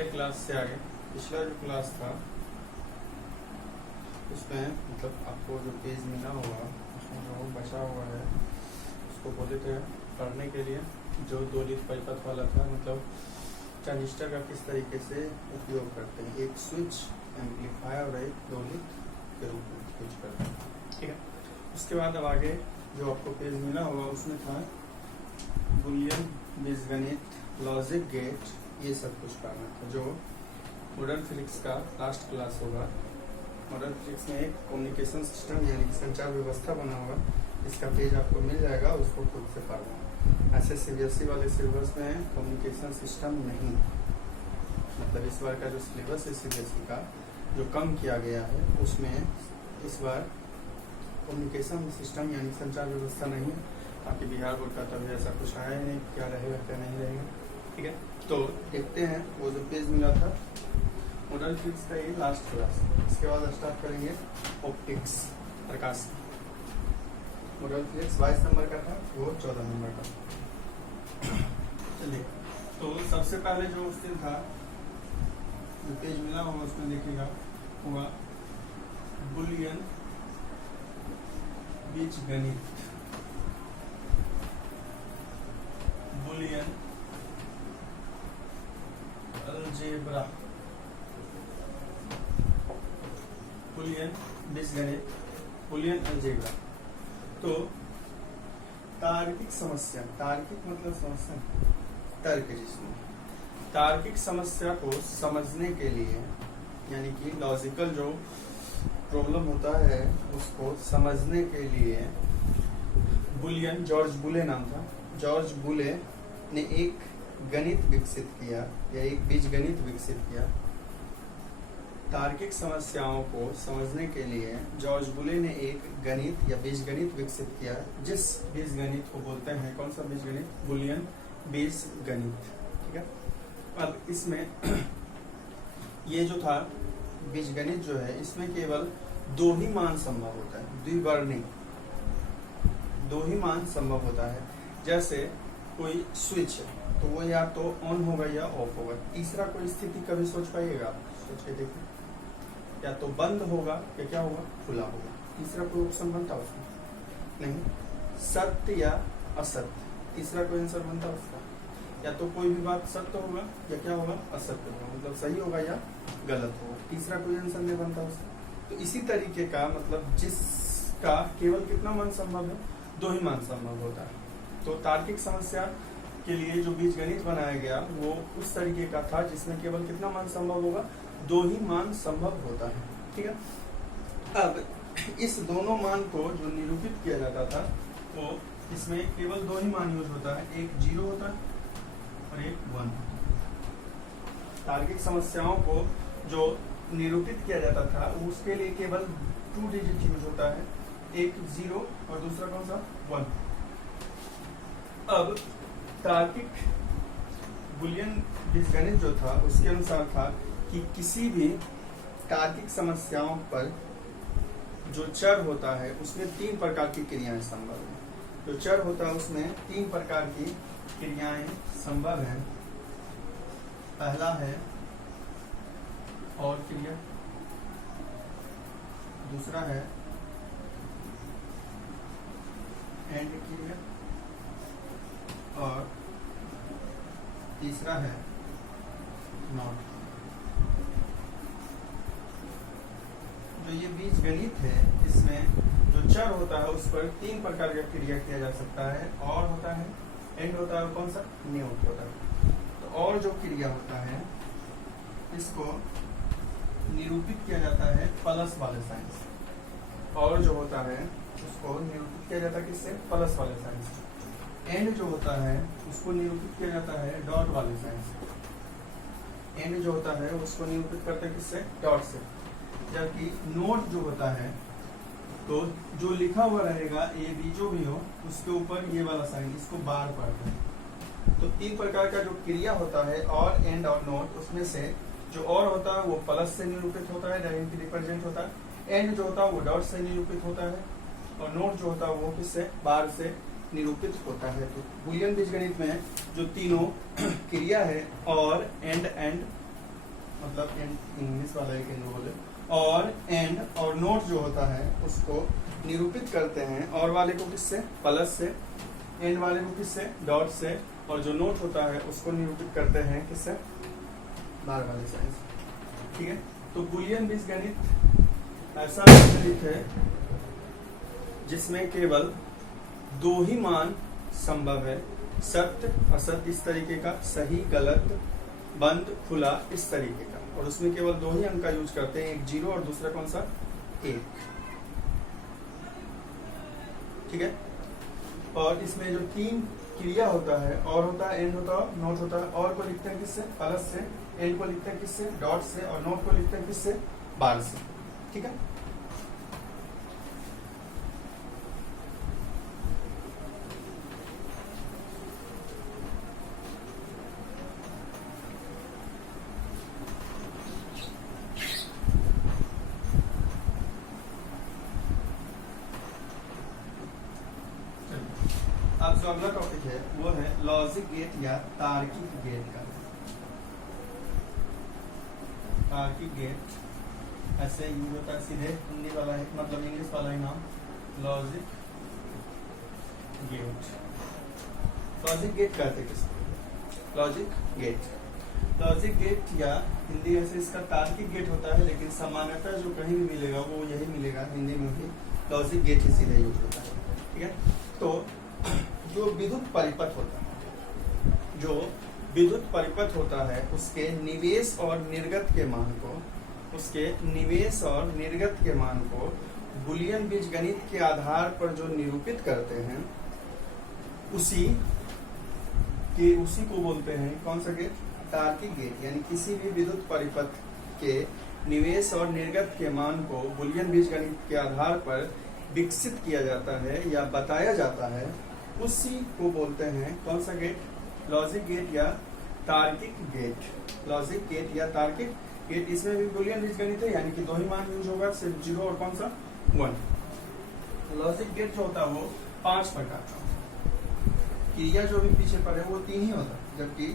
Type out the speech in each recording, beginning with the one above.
पिछले क्लास से आगे पिछला जो क्लास था उसमें मतलब आपको जो पेज मिला होगा उसमें जो बचा हुआ है उसको बोले थे पढ़ने के लिए, जो 2 लीफ परिपथ वाला था, मतलब ट्रांजिस्टर का किस तरीके से उपयोग करते हैं, एक स्विच एम्पलीफायर और एक 2 लीफ के रूप में यूज करते हैं। ठीक है, उसके बाद अब आगे जो आपको पेज मिला होगा उसमें था बुलियन, बीजगणित, लॉजिक गेट, ये सब कुछ करना था, जो मॉडर्न फिजिक्स का लास्ट क्लास होगा। मॉडर्न फिजिक्स में एक कम्युनिकेशन सिस्टम यानी कि संचार व्यवस्था बना होगा, इसका पेज आपको मिल जाएगा, उसको खुद से पढ़ना। ऐसे सीबीएसई वाले सिलेबस में कम्युनिकेशन सिस्टम नहीं, मतलब इस बार का जो सिलेबस है सीबीएसई का जो कम किया गया है उसमें इस बार कम्युनिकेशन सिस्टम यानी संचार व्यवस्था नहीं है। बाकी बिहार बोर्ड का तभी ऐसा कुछ आया ही नहीं, क्या रहेगा क्या नहीं रहेगा। ठीक है, तो देखते हैं वो जो पेज मिला था मॉडर्न फिजिक्स का, ये लास्ट क्लास। इसके बाद स्टार्ट करेंगे ऑप्टिक्स, प्रकाश। मॉडर्न फिजिक्स 22 नंबर का था, वो 14 नंबर का। चलिए, तो सबसे पहले जो उस दिन था जो पेज मिला होगा उसमें देखिएगा होगा बुलियन बीजगणित, बुलियन अलजेब्रा, बुलियन बीजगणित, बुलियन अलजेब्रा। तो तार्किक समस्या, तार्किक मतलब समस्या, तर्क, जिसमें तार्किक समस्या को समझने के लिए यानी कि लॉजिकल जो प्रॉब्लम होता है उसको समझने के लिए बुलियन, जॉर्ज बुले नाम था, जॉर्ज बुले ने एक गणित विकसित किया या एक बीजगणित विकसित किया। तार्किक समस्याओं को समझने के लिए जॉर्ज बुले ने एक गणित या बीजगणित विकसित किया, जिस बीजगणित को बोलते हैं, कौन सा बीजगणित, बुलियन बीजगणित। ठीक है, अब इसमें ये जो था बीजगणित जो है, इसमें केवल 2 ही मान संभव होता है, द्विवर्णी 2 ही मान संभव होता है। जैसे कोई स्विच है तो वो या तो ऑन होगा या ऑफ होगा, तीसरा कोई स्थिति कभी सोच पाइएगा, सोच के देखिए, या तो बंद होगा या क्या होगा, खुला होगा, तीसरा कोई ऑप्शन बनता उसका नहीं। सत्य या असत्य, तीसरा कोई आंसर बनता उसका, या तो कोई भी बात सत्य होगा या क्या होगा, असत्य होगा, मतलब सही होगा या गलत होगा, तीसरा कोई आंसर नहीं बनता उसका। तो इसी तरीके का मतलब जिसका केवल कितना मान संभव है, 2 ही मान संभव होता है। तो तार्किक समस्या के लिए जो बीजगणित बनाया गया वो उस तरीके का था जिसमें केवल कितना मान संभव होगा, 2 ही मान संभव होता है। ठीक है, अब इस दोनों मान को जो निरूपित किया जाता था वो इसमें केवल 2 ही मान यूज होता है, एक 0 होता है और एक 1। तार्किक समस्याओं को जो निरूपित किया जाता था उसके लिए केवल 2 डिजिट यूज होता है, एक 0 और दूसरा कौन सा, 1। अब तार्किक बुलियन बीजगणित जो था उसके अनुसार था कि किसी भी तार्किक समस्याओं पर जो चर होता है उसमें 3 प्रकार की क्रियाएं संभव है। जो चर होता है उसमें 3 प्रकार की क्रियाएं संभव है। पहला है और क्रिया, दूसरा है एंड क्रिया और तीसरा है नॉट। जो ये बीजगणित है इसमें जो चर होता है उस पर 3 प्रकार का क्रिया किया जा सकता है, और होता है, एंड होता है, और कौन सा, न्यूट होता है। तो और जो क्रिया होता है इसको निरूपित किया जाता है प्लस वाले साइन से, और जो होता है उसको निरूपित किया जाता है किससे, प्लस वाले साइन से। एंड जो होता है उसको निरूपित किया जाता है डॉट वाले साइन से। एंड जो होता है उसको निरूपित करते हैं किससे, डॉट से। जबकि नोट जो होता है तो जो लिखा हुआ रहेगा ए बी जो भी हो उसके ऊपर ये वाला साइन, इसको बार पढ़ते हैं। तो 3 प्रकार का जो क्रिया होता है और एंड और नोट, उसमें से जो और होता है वो प्लस से निरूपित होता है, यानी कि रिप्रेजेंट होता है। एंड जो होता है वो डॉट से निरूपित होता है और नोट जो होता है वो किससे, बार से निरूपित होता है। तो बुलियन बीजगणित में जो तीनों क्रिया है और एंड मतलब इंग्लिश वाला एक एंड बोले, और एंड और नोट जो होता है उसको निरूपित करते हैं, और वाले को किससे, प्लस से, एंड वाले को किससे, डॉट से, और जो नोट होता है उसको निरूपित करते हैं किससे, बार वाले साइन से। ठीक है, तो बूलियन बीजगणित ऐसा बीजगणित है जिसमें केवल दो ही मान संभव है, सत्य असत्य इस तरीके का, सही गलत, बंद खुला इस तरीके का, और उसमें केवल दो ही अंक का यूज करते हैं, एक 0 और दूसरा कौन सा, 1। ठीक है, और इसमें जो 3 क्रिया होता है, और होता है, एंड होता है, नोट होता है, और को लिखते हैं किससे, प्लस से, एंड को लिखते हैं किससे, डॉट से, और नोट को लिखते हैं किससे, बार से। ठीक है, अब जो अगला टॉपिक है वो है लॉजिक गेट या तार्किक गेट का। तार्किक गेट ऐसे यूज होता है, सीधे हिंदी वाला है, मतलब इंग्लिश वाला ही नाम, लॉजिक गेट। लॉजिक गेट कहते किसको, लॉजिक गेट। लॉजिक गेट या हिंदी ऐसे इसका तार्किक गेट होता है, लेकिन सामान्यतः जो कहीं भी मिलेगा वो यही मिलेगा, हिंदी में भी लॉजिक गेट ही सीधे यूज होता है। ठीक है, तो जो विद्युत परिपथ होता है, जो विद्युत परिपथ होता है उसके निवेश और निर्गत के मान को, उसके निवेश और निर्गत के मान को बूलियन बीजगणित के आधार पर जो निरूपित करते हैं उसी को बोलते हैं कौन सा गेट, तार्किक गेट। यानी किसी भी विद्युत परिपथ के निवेश और निर्गत के मान को बूलियन बीजगणित के आधार पर विकसित किया जाता है या बताया जाता है, उसी को बोलते हैं कौन सा गेट, लॉजिक गेट या तार्किक गेट। लॉजिक गेट या तार्किक गेट, इसमें भी बूलियन बीजगणित है, यानी कि दो ही मान यूज होगा, सिर्फ 0 और कौन सा, 1। लॉजिक गेट जो होता है वो 5 प्रकार का, क्रिया जो भी पीछे पर है वो 3 ही होता है, जबकि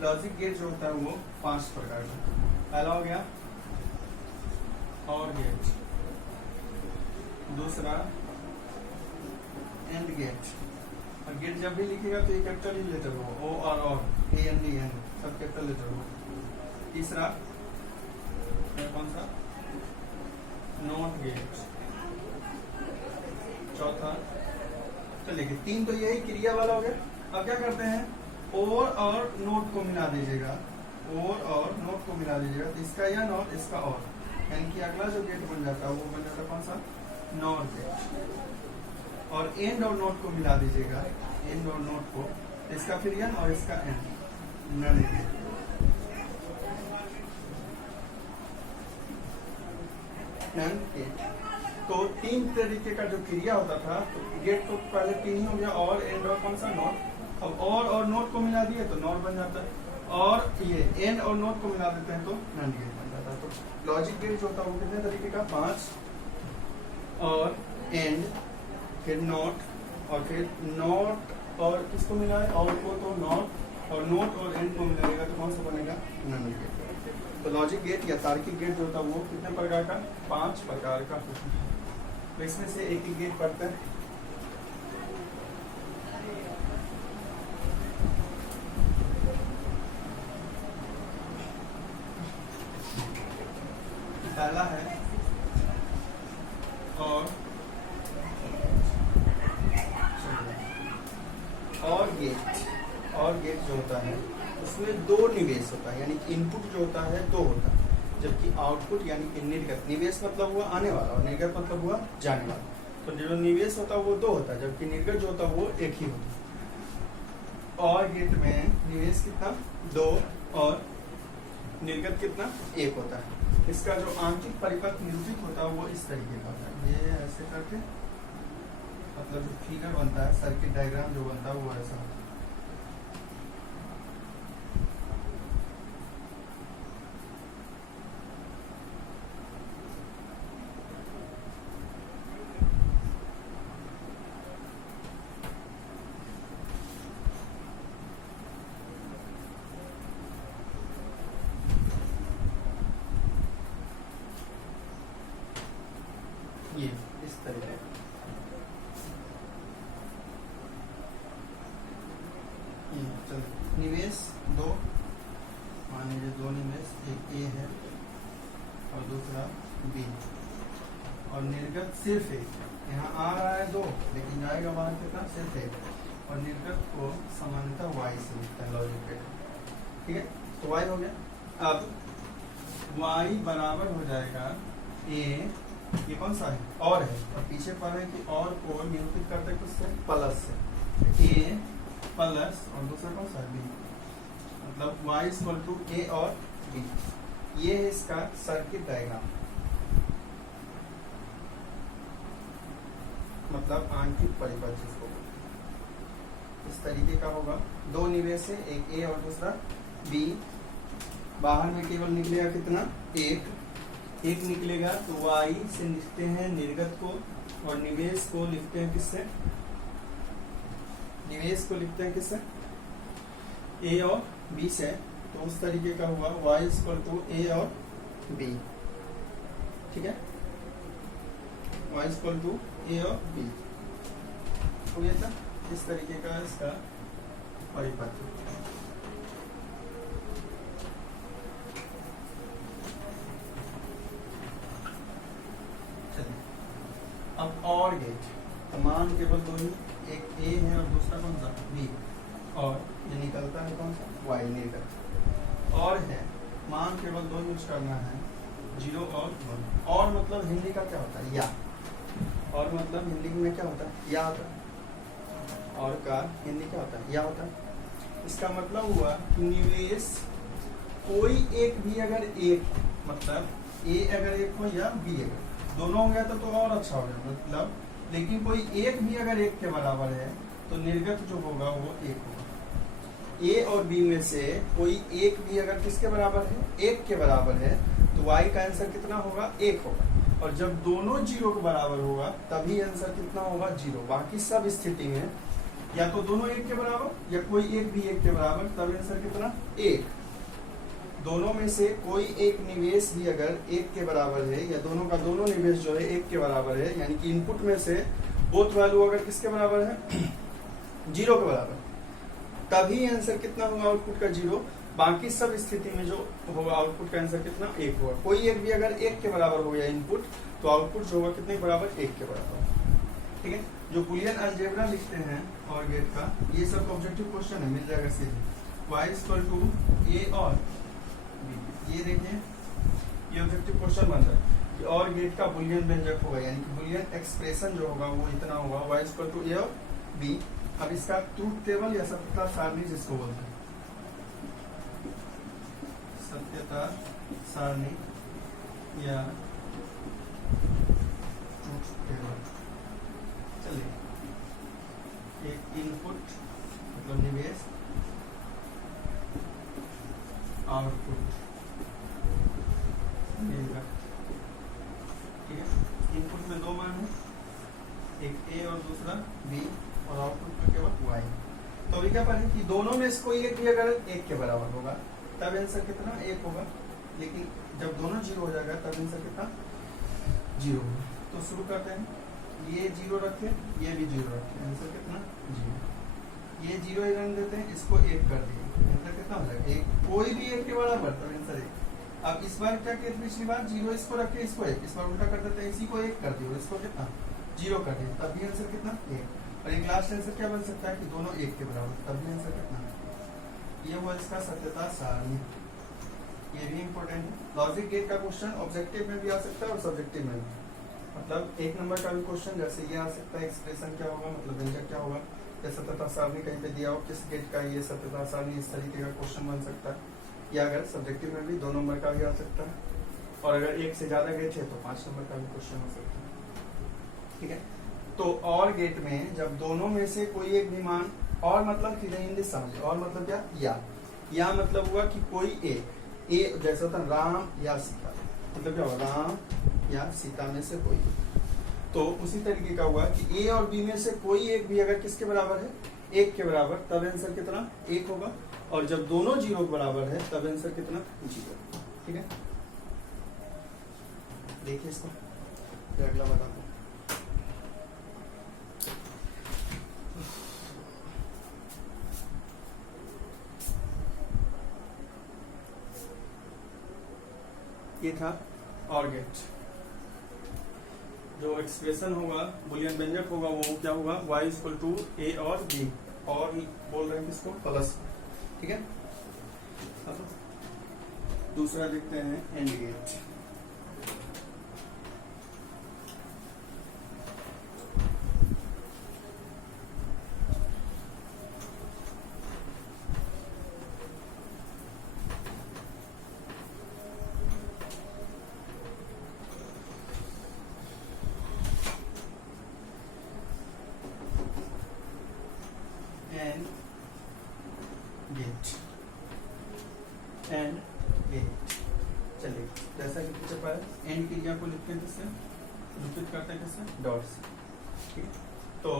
लॉजिक गेट जो होता है वो 5 प्रकार का। पहला हो गया और गेट, दूसरा एंड गेट, और गेट जब भी लिखेगा तो ये कैपिटल ही लेटर हो, ओ और ए एन डी एन सब कैपिटल लेटर हो। तीसरा कौन सा, नॉट गेट। चौथा, चलिए 3 तो यही क्रिया वाला हो गया। अब क्या करते हैं, और नोट को मिला दीजिएगा, और नोट को मिला दीजिएगा, तो इसका या नॉट, इसका और, यानी कि अगला जो गेट बन जाता है वो बन जाता है कौन सा, नॉट गेट। और एंड और नोट को मिला दीजिएगा, एंड और नोट को, इसका फिर एन और इसका AND, NAND gate. NAND gate. तो 3 तरीके का जो क्रिया होता था, तो गेट तो पहले 3 ही हो गया, और एंड और कौन सा, नोट। अब और नोट को मिला दिए तो नॉट बन जाता है, और ये एंड और नोट को मिला देते हैं तो नन गेट बन जाता है। तो लॉजिक गेट जो होता है वो कितने तरीके का, 5, और एंड, फिर नॉट, और फिर नॉट और किसको मिला है, और को, तो नॉट, और नोट और एंड को मिलाएगा तो कौन सा बनेगा, नन गेट। तो लॉजिक गेट या तार्किक गेट जो होता है वो कितने प्रकार का, 5 प्रकार का होता है। तो इसमें से एक ही गेट पढ़ते हैं। पहला है और गेट जो होता है उसमें 2 निवेश होता है, यानी इनपुट जो होता है 2 होता है, जबकि आउटपुट यानी कि निर्गत, निवेश मतलब हुआ आने वाला और निर्गत मतलब हुआ जाने वाला। तो जो निवेश होता है वो 2 होता है, जबकि निर्गत जो होता है वो 1 ही होता है। और गेट में निवेश कितना, 2, और निर्गत कितना, 1 होता है। इसका जो आंतरिक परिपथ निरूपित होता है वो इस तरीके का होता है, ये ऐसे करके, मतलब जो फिगर बनता है, सर्किट डायग्राम जो बनता है वो ऐसा होता है। ये इस तरीके चलो निवेश दो, मान लीजिए दो निवेश, एक ए है और दूसरा बी, और निर्गत सिर्फ एक, यहाँ आ रहा है दो लेकिन जाएगा बाहर कितना, सिर्फ एक, और निर्गत को सामान्यतः वाई से लिखता है लॉजिक पे, ठीक है। तो वाई हो गया। अब वाई बराबर हो जाएगा ए, ये कौन सा है, और है, और पीछे पर है कि और को निरूपित करते हैं किससे, प्लस से, ए प्लस और दूसरा कौन सा है बी, मतलब y इक्वल टू ए और बी। ये है इसका सर्किट डायग्राम, मतलब आंतरिक परिपथ इसको इस तरीके का होगा। दो निवेश है, एक ए और दूसरा बी, बाहर में केवल निकलेगा कितना, एक निकलेगा, तो y से लिखते हैं निर्गत को और निवेश को लिखते हैं किससे, निवेश को लिखते हैं किससे, ए और बी से। तो उस तरीके का हुआ y इक्वल टू ए और बी, ठीक है, y इक्वल टू ए और बी। तो ये था इस तरीके का इसका परिपथ। चलिए अब और गेट, मान केवल दो ही, एक ए है और दूसरा कौन सा बी, और ये निकलता है कौन सा, वाई निर्गत, और है मान केवल दो यूज करना है, 0 और 1। और मतलब हिंदी का क्या होता है, या, और मतलब हिंदी में क्या होता है, या होता है, और का हिंदी क्या होता है, या होता है। इसका मतलब हुआ कि निवेश कोई एक भी अगर एक, मतलब ए अगर एक हो या बी अगर दोनों हो गया तो और अच्छा हो गया, मतलब लेकिन कोई एक भी अगर एक के बराबर है तो निर्गत जो होगा वो एक होगा। ए और बी में से कोई एक भी अगर किसके बराबर है, एक के बराबर है, तो वाई का आंसर कितना होगा, एक होगा। और जब दोनों 0 के बराबर होगा तभी आंसर कितना होगा, 0। बाकी सब स्थिति में या तो दोनों एक के बराबर या कोई एक भी एक के बराबर, तब आंसर कितना, एक। दोनों में से कोई एक निवेश भी अगर एक के बराबर है या दोनों का दोनों निवेश जो है एक के बराबर है, यानी कि इनपुट में से बोथ वैल्यू अगर किसके बराबर है, 0 के बराबर, तभी आंसर कितना होगा, आउटपुट का 0। बाकी सब स्थिति में जो होगा आउटपुट का आंसर कितना, 1 होगा। कोई एक भी अगर 1 के बराबर हो गया इनपुट, तो आउटपुट जो होगा कितने के बराबर, 1 के बराबर, ठीक है। जो बुलियन अलजेब्रा लिखते हैं और गेट का, ये सब ऑब्जेक्टिव क्वेश्चन है, मिल जाएगा सीधे। y इक्वल टू ए और बी, ये देखिए ये ऑब्जेक्टिव क्वेश्चन बन रहा है कि और गेट का बुलियन व्यंजक होगा, यानी कि बुलियन एक्सप्रेशन जो होगा वो इतना होगा, y इक्वल टू ए और बी। अब इसका ट्रूथ टेबल या सत्यता सारणी जिसको बोलते हैं, सत्यता सारणी या ट्रूथ टेबल। चलिए, एक इनपुट मतलब निवेश, आउटपुट ठीक है। इनपुट में दो मान है, एक ए और दूसरा बी, और आउटपुट में केवल वाई। तो अभी क्या पढ़े कि दोनों में से कोई एक भी अगर एक के बराबर होगा तब आंसर कितना, एक होगा। लेकिन जब दोनों 0 हो जाएगा तब आंसर कितना, 0 होगा। तो शुरू करते हैं, ये 0 रखे, ये भी 0 रखे, आंसर कितना, 0। ये 0 ही रहने देते हैं, इसको 1 कर दिए, आंसर कितना हो जाएगा, 1। कोई भी 1 के बराबर तब आंसर 1। अब इस बार क्या किया, पिछली बार 0 इसको रखे, इसको 1, इस बार उल्टा कर देते हैं, इसी को 1 कर दिए, इसको कितना, 0 कर दिए, तब भी आंसर कितना, 1। और एक लास्ट आंसर क्या बन सकता है कि दोनों 1 के बराबर, तब भी आंसर कितना। ये हुआ इसका सत्यता सारणी, ये भी इंपॉर्टेंट है। लॉजिक गेट का क्वेश्चन ऑब्जेक्टिव में भी आ सकता है और सब्जेक्टिव में भी, मतलब 1 नंबर का भी क्वेश्चन जैसे ये आ सकता है, एक्सप्रेशन क्या होगा, मतलब व्यंजक क्या होगा, या सत्यता सारणी कहीं पे दिया हो किस गेट का, ये सत्यता सारणी, इस तरीके का क्वेश्चन बन सकता है। या अगर सब्जेक्टिव में भी 2 नंबर का भी आ सकता है, और अगर 1 से ज्यादा गेट है तो 5 नंबर का भी क्वेश्चन हो सकता है, ठीक है। तो और गेट में जब दोनों में से कोई एक भी मान, और मतलब कि हिंदी समझे, और मतलब क्या, या मतलब हुआ कि कोई एक, ए जैसा था राम या सीता, मतलब क्या हुआ, राम या सीता में से कोई। तो उसी तरीके का हुआ कि ए और बी में से कोई एक भी अगर किसके बराबर है, 1 के बराबर, तब आंसर कितना, 1 होगा। और जब दोनों 0 के बराबर है तब आंसर कितना, 0, ठीक है। देखिए इसको, अगला बताता हूँ। ये था और गेट। जो एक्सप्रेशन होगा बुलियन व्यंजक होगा वो क्या होगा, y इक्वल टू ए और बी, और बोल रहे हैं किसको, प्लस। ठीक है, अब दूसरा देखते हैं AND gate. AND gate, AND gate. चलिए, जैसा कि पीछे पर एंड क्रिया को लिखते हैं किससे, निरूपित करते हैं किससे, डॉट से। ठीक है, तो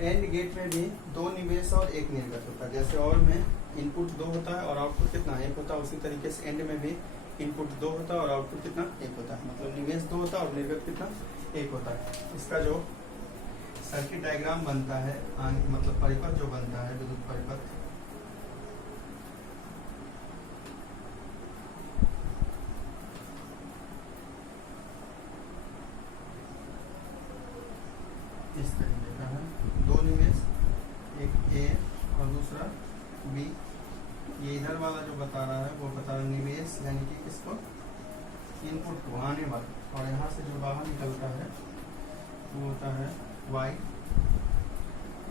एंड गेट में भी दो निवेश और एक निर्गत होता है। जैसे और में इनपुट 2 होता है और आउटपुट कितना, 1 होता है, उसी तरीके से एंड में भी इनपुट 2 होता है और आउटपुट कितना, 1 होता है। मतलब निवेश 2 होता है और निर्गत कितना, 1 होता है। इसका जो सर्किट डायग्राम बनता है, मतलब परिपथ जो बनता है, विद्युत परिपथ, इस तरीके का है। दो निवेश, एक ए और दूसरा बी। ये इधर वाला जो बता रहा है वो बता रहा है निवेश, यानी कि किसको, इनपुट को, आने वाला, और यहाँ से जो बाहर निकलता है वो होता है y।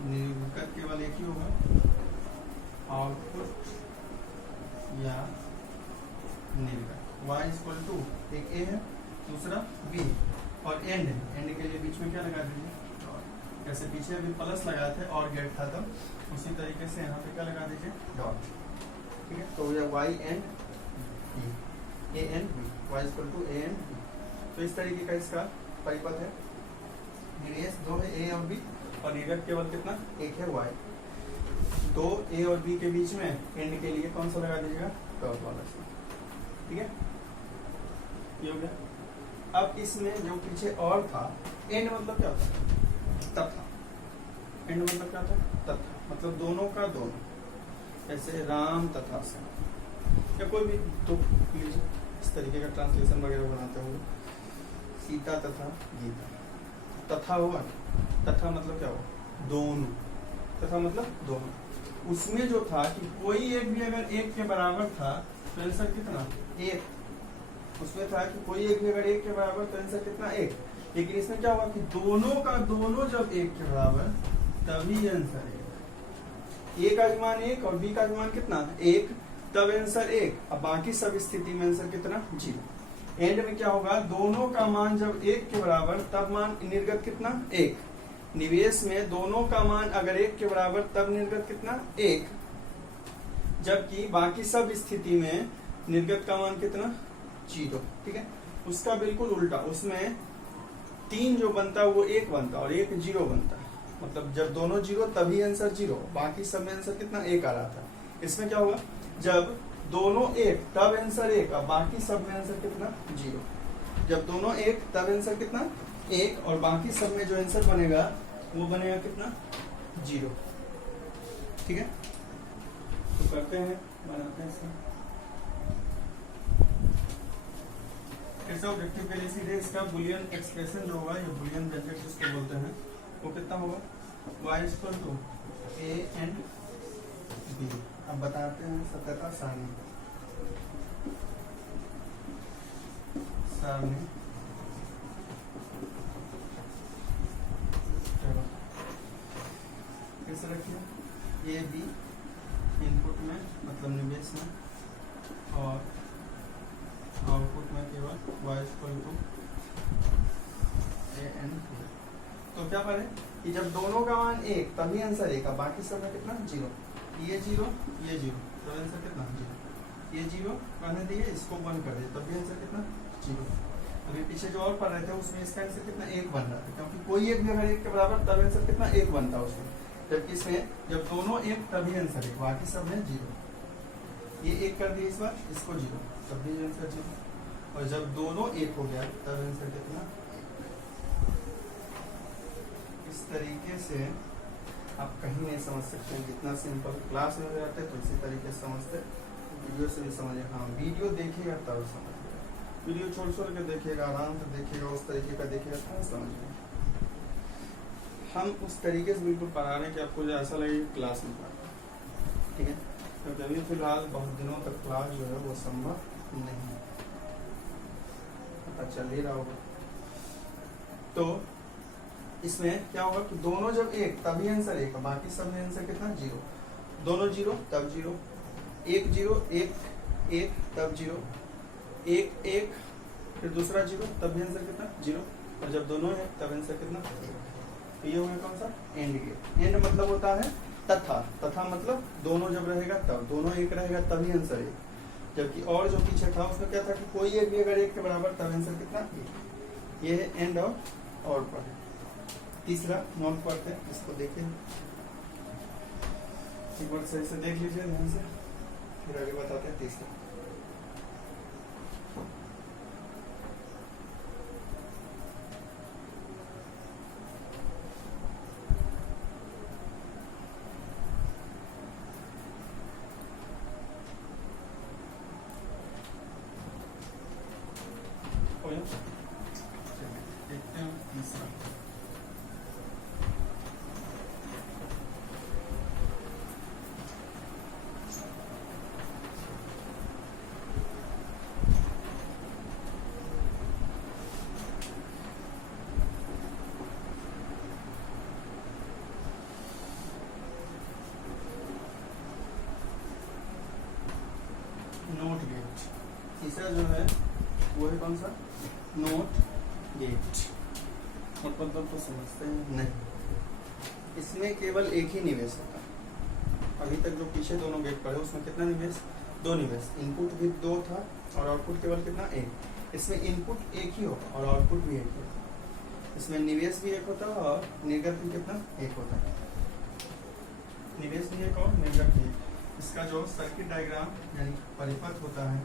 निर्गत केवल एक ही होगा, आउटपुट या निर्गत। y इक्वल टू एक a है, दूसरा b, और एंड के लिए बीच में क्या लगा दीजिए, जैसे पीछे अभी प्लस लगाए थे और गेट था, तब उसी तरीके से यहाँ पे क्या लगा दीजिए, डॉट। ठीक है, तो यह y and b, a and b, y equal to a and b। तो इस तरीके का इसका परिपथ है। निवेश 2 है, a और b, और निर्गत केवल कितना, 1 है, y। 2 a और b के बीच में एंड के लिए कौन सा लगा दीजिएगा, डॉट वाला से। ठीक है, ये हो गया। अब इसमें जो पीछे और था, एंड मतलब क्या होता है, तथा। एंड मतलब क्या था, तथा, मतलब दोनों का दोनों। जैसे राम तथा श्याम, या कोई भी तो लीजिए, इस तरीके का ट्रांसलेशन वगैरह बनाते होंगे, सीता तथा गीता। तथा होगा, तथा मतलब क्या होगा, दोनों। तथा मतलब दोनों। उसमें जो था कि कोई एक भी अगर 1 के बराबर था तो आंसर कितना, 1। उसमें था कि कोई एक भी अगर 1 के बराबर तो आंसर कितना, 1। लेकिन इसमें क्या हुआ कि दोनों का दोनों जब 1 के बराबर तभी आंसर 1। ए का मान 1 और बी का मान कितना, 1, तब आंसर 1। अब बाकी सब स्थिति में आंसर कितना, 0। एंड में क्या होगा, दोनों का मान जब 1 के बराबर तब मान निर्गत कितना, 1। निवेश में दोनों का मान अगर 1 के बराबर तब निर्गत कितना, 1। जबकि बाकी सब स्थिति में निर्गत का मान कितना, 0। ठीक है, उसका बिल्कुल उल्टा, उसमें 3 जो बनता है वो 1 बनता और 1 0 बनता है। मतलब जब दोनों 0 तभी आंसर 0, बाकी सब में आंसर कितना, 1 आ रहा था। इसमें क्या होगा, जब दोनों 1 तब आंसर 1 और बाकी सब में आंसर कितना, 0। जब दोनों 1 तब आंसर कितना, 1, और बाकी सब में जो आंसर बनेगा वो बनेगा कितना, 0। ठीक है, तो करते हैं, बनाते हैं इसका। ऐसा ऑब्जेक्टिव के लिए सीधे इसका बुलियन एक्सप्रेशन जो होगा, ये बुलियन व्यंजक जिसको बोलते हैं, वो कितना होगा, y equal to a and b। अब बताते हैं सत्यता सारणी। कैसे रखिए, a b इनपुट में मतलब निवेश में, और आउटपुट में केवल y equal to a and b। तो क्या करें कि जब दोनों का मान 1 तभी आंसर 1, बाकी सब में कितना, 0। ये 0, ये 0, तो आंसर कितना, 0। ये 0 कहने दिए, इसको 1 कर दिए, तब भी आंसर कितना, 0। अभी पीछे जो और पढ़ रहे थे उसमें इसका आंसर कितना, 1 बन रहा था, क्योंकि कोई एक भी अगर 1 के बराबर तब आंसर कितना, 1 बनता है उसमें। जबकि इसमें जब दोनों 1 तभी आंसर 1, बाकी सब में 0। ये 1 कर दिए इस बार, इसको 0, तब भी आंसर 0। और जब दोनों 1 हो गया तब आंसर कितना। इस तरीके से आप कहीं नहीं समझ सकते हैं, जितना सिंपल क्लास में रहते तो इसी तरीके से समझते। वीडियो से भी समझिए, हाँ वीडियो देखिएगा तब समझिएगा, वीडियो छोड़ छोड़ के देखिएगा, आराम से देखिएगा, उस तरीके का देखिएगा तब समझिएगा। हम उस तरीके से बिल्कुल पढ़ा रहे हैं कि आपको जो ऐसा लगे क्लास में पढ़ा, ठीक है। क्योंकि अभी फिलहाल बहुत दिनों तक क्लास जो है वो संभव नहीं है, पता चल ही रहा होगा। तो इसमें क्या होगा कि दोनों जब एक तभी आंसर एक, बाकी सब में आंसर कितना, जीरो। दोनों जीरो तब जीरो, एक जीरो एक एक तब जीरो, एक एक फिर दूसरा जीरो तब भी आंसर कितना, जीरो। और जब दोनों है तब आंसर कितना, तो ये हो गया कौन सा, एंड गेट। एंड मतलब होता है तथा, तथा मतलब दोनों जब रहेगा तब, दोनों एक रहेगा तभी आंसर एक। जबकि और जो पीछे था उसमें क्या था कि कोई एक भी अगर एक के बराबर तब आंसर कितना, एक। ये है एंड और पर। तीसरा नॉट पढ़ते हैं, इसको देखिए एक बार सही से देख लीजिए ध्यान से, फिर आगे बताते हैं तीसरा। देखते हैं तीसरा। नोट गेट, तीसरा जो है वो है कौन सा, नोट गेट। नोट मतलब तो समझते हैं नहीं, इसमें केवल एक ही निवेश होता है। अभी तक जो पीछे दोनों गेट पढ़े उसमें कितना निवेश, दो निवेश। इनपुट भी दो था और आउटपुट केवल कितना, एक। इसमें इनपुट एक ही होगा और आउटपुट भी एक होगा। इसमें निवेश भी एक होता है और निर्गत भी कितना, एक होता है। निवेश भी एक और निर्गत भी एक। इसका जो सर्किट डायग्राम यानी परिपथ होता है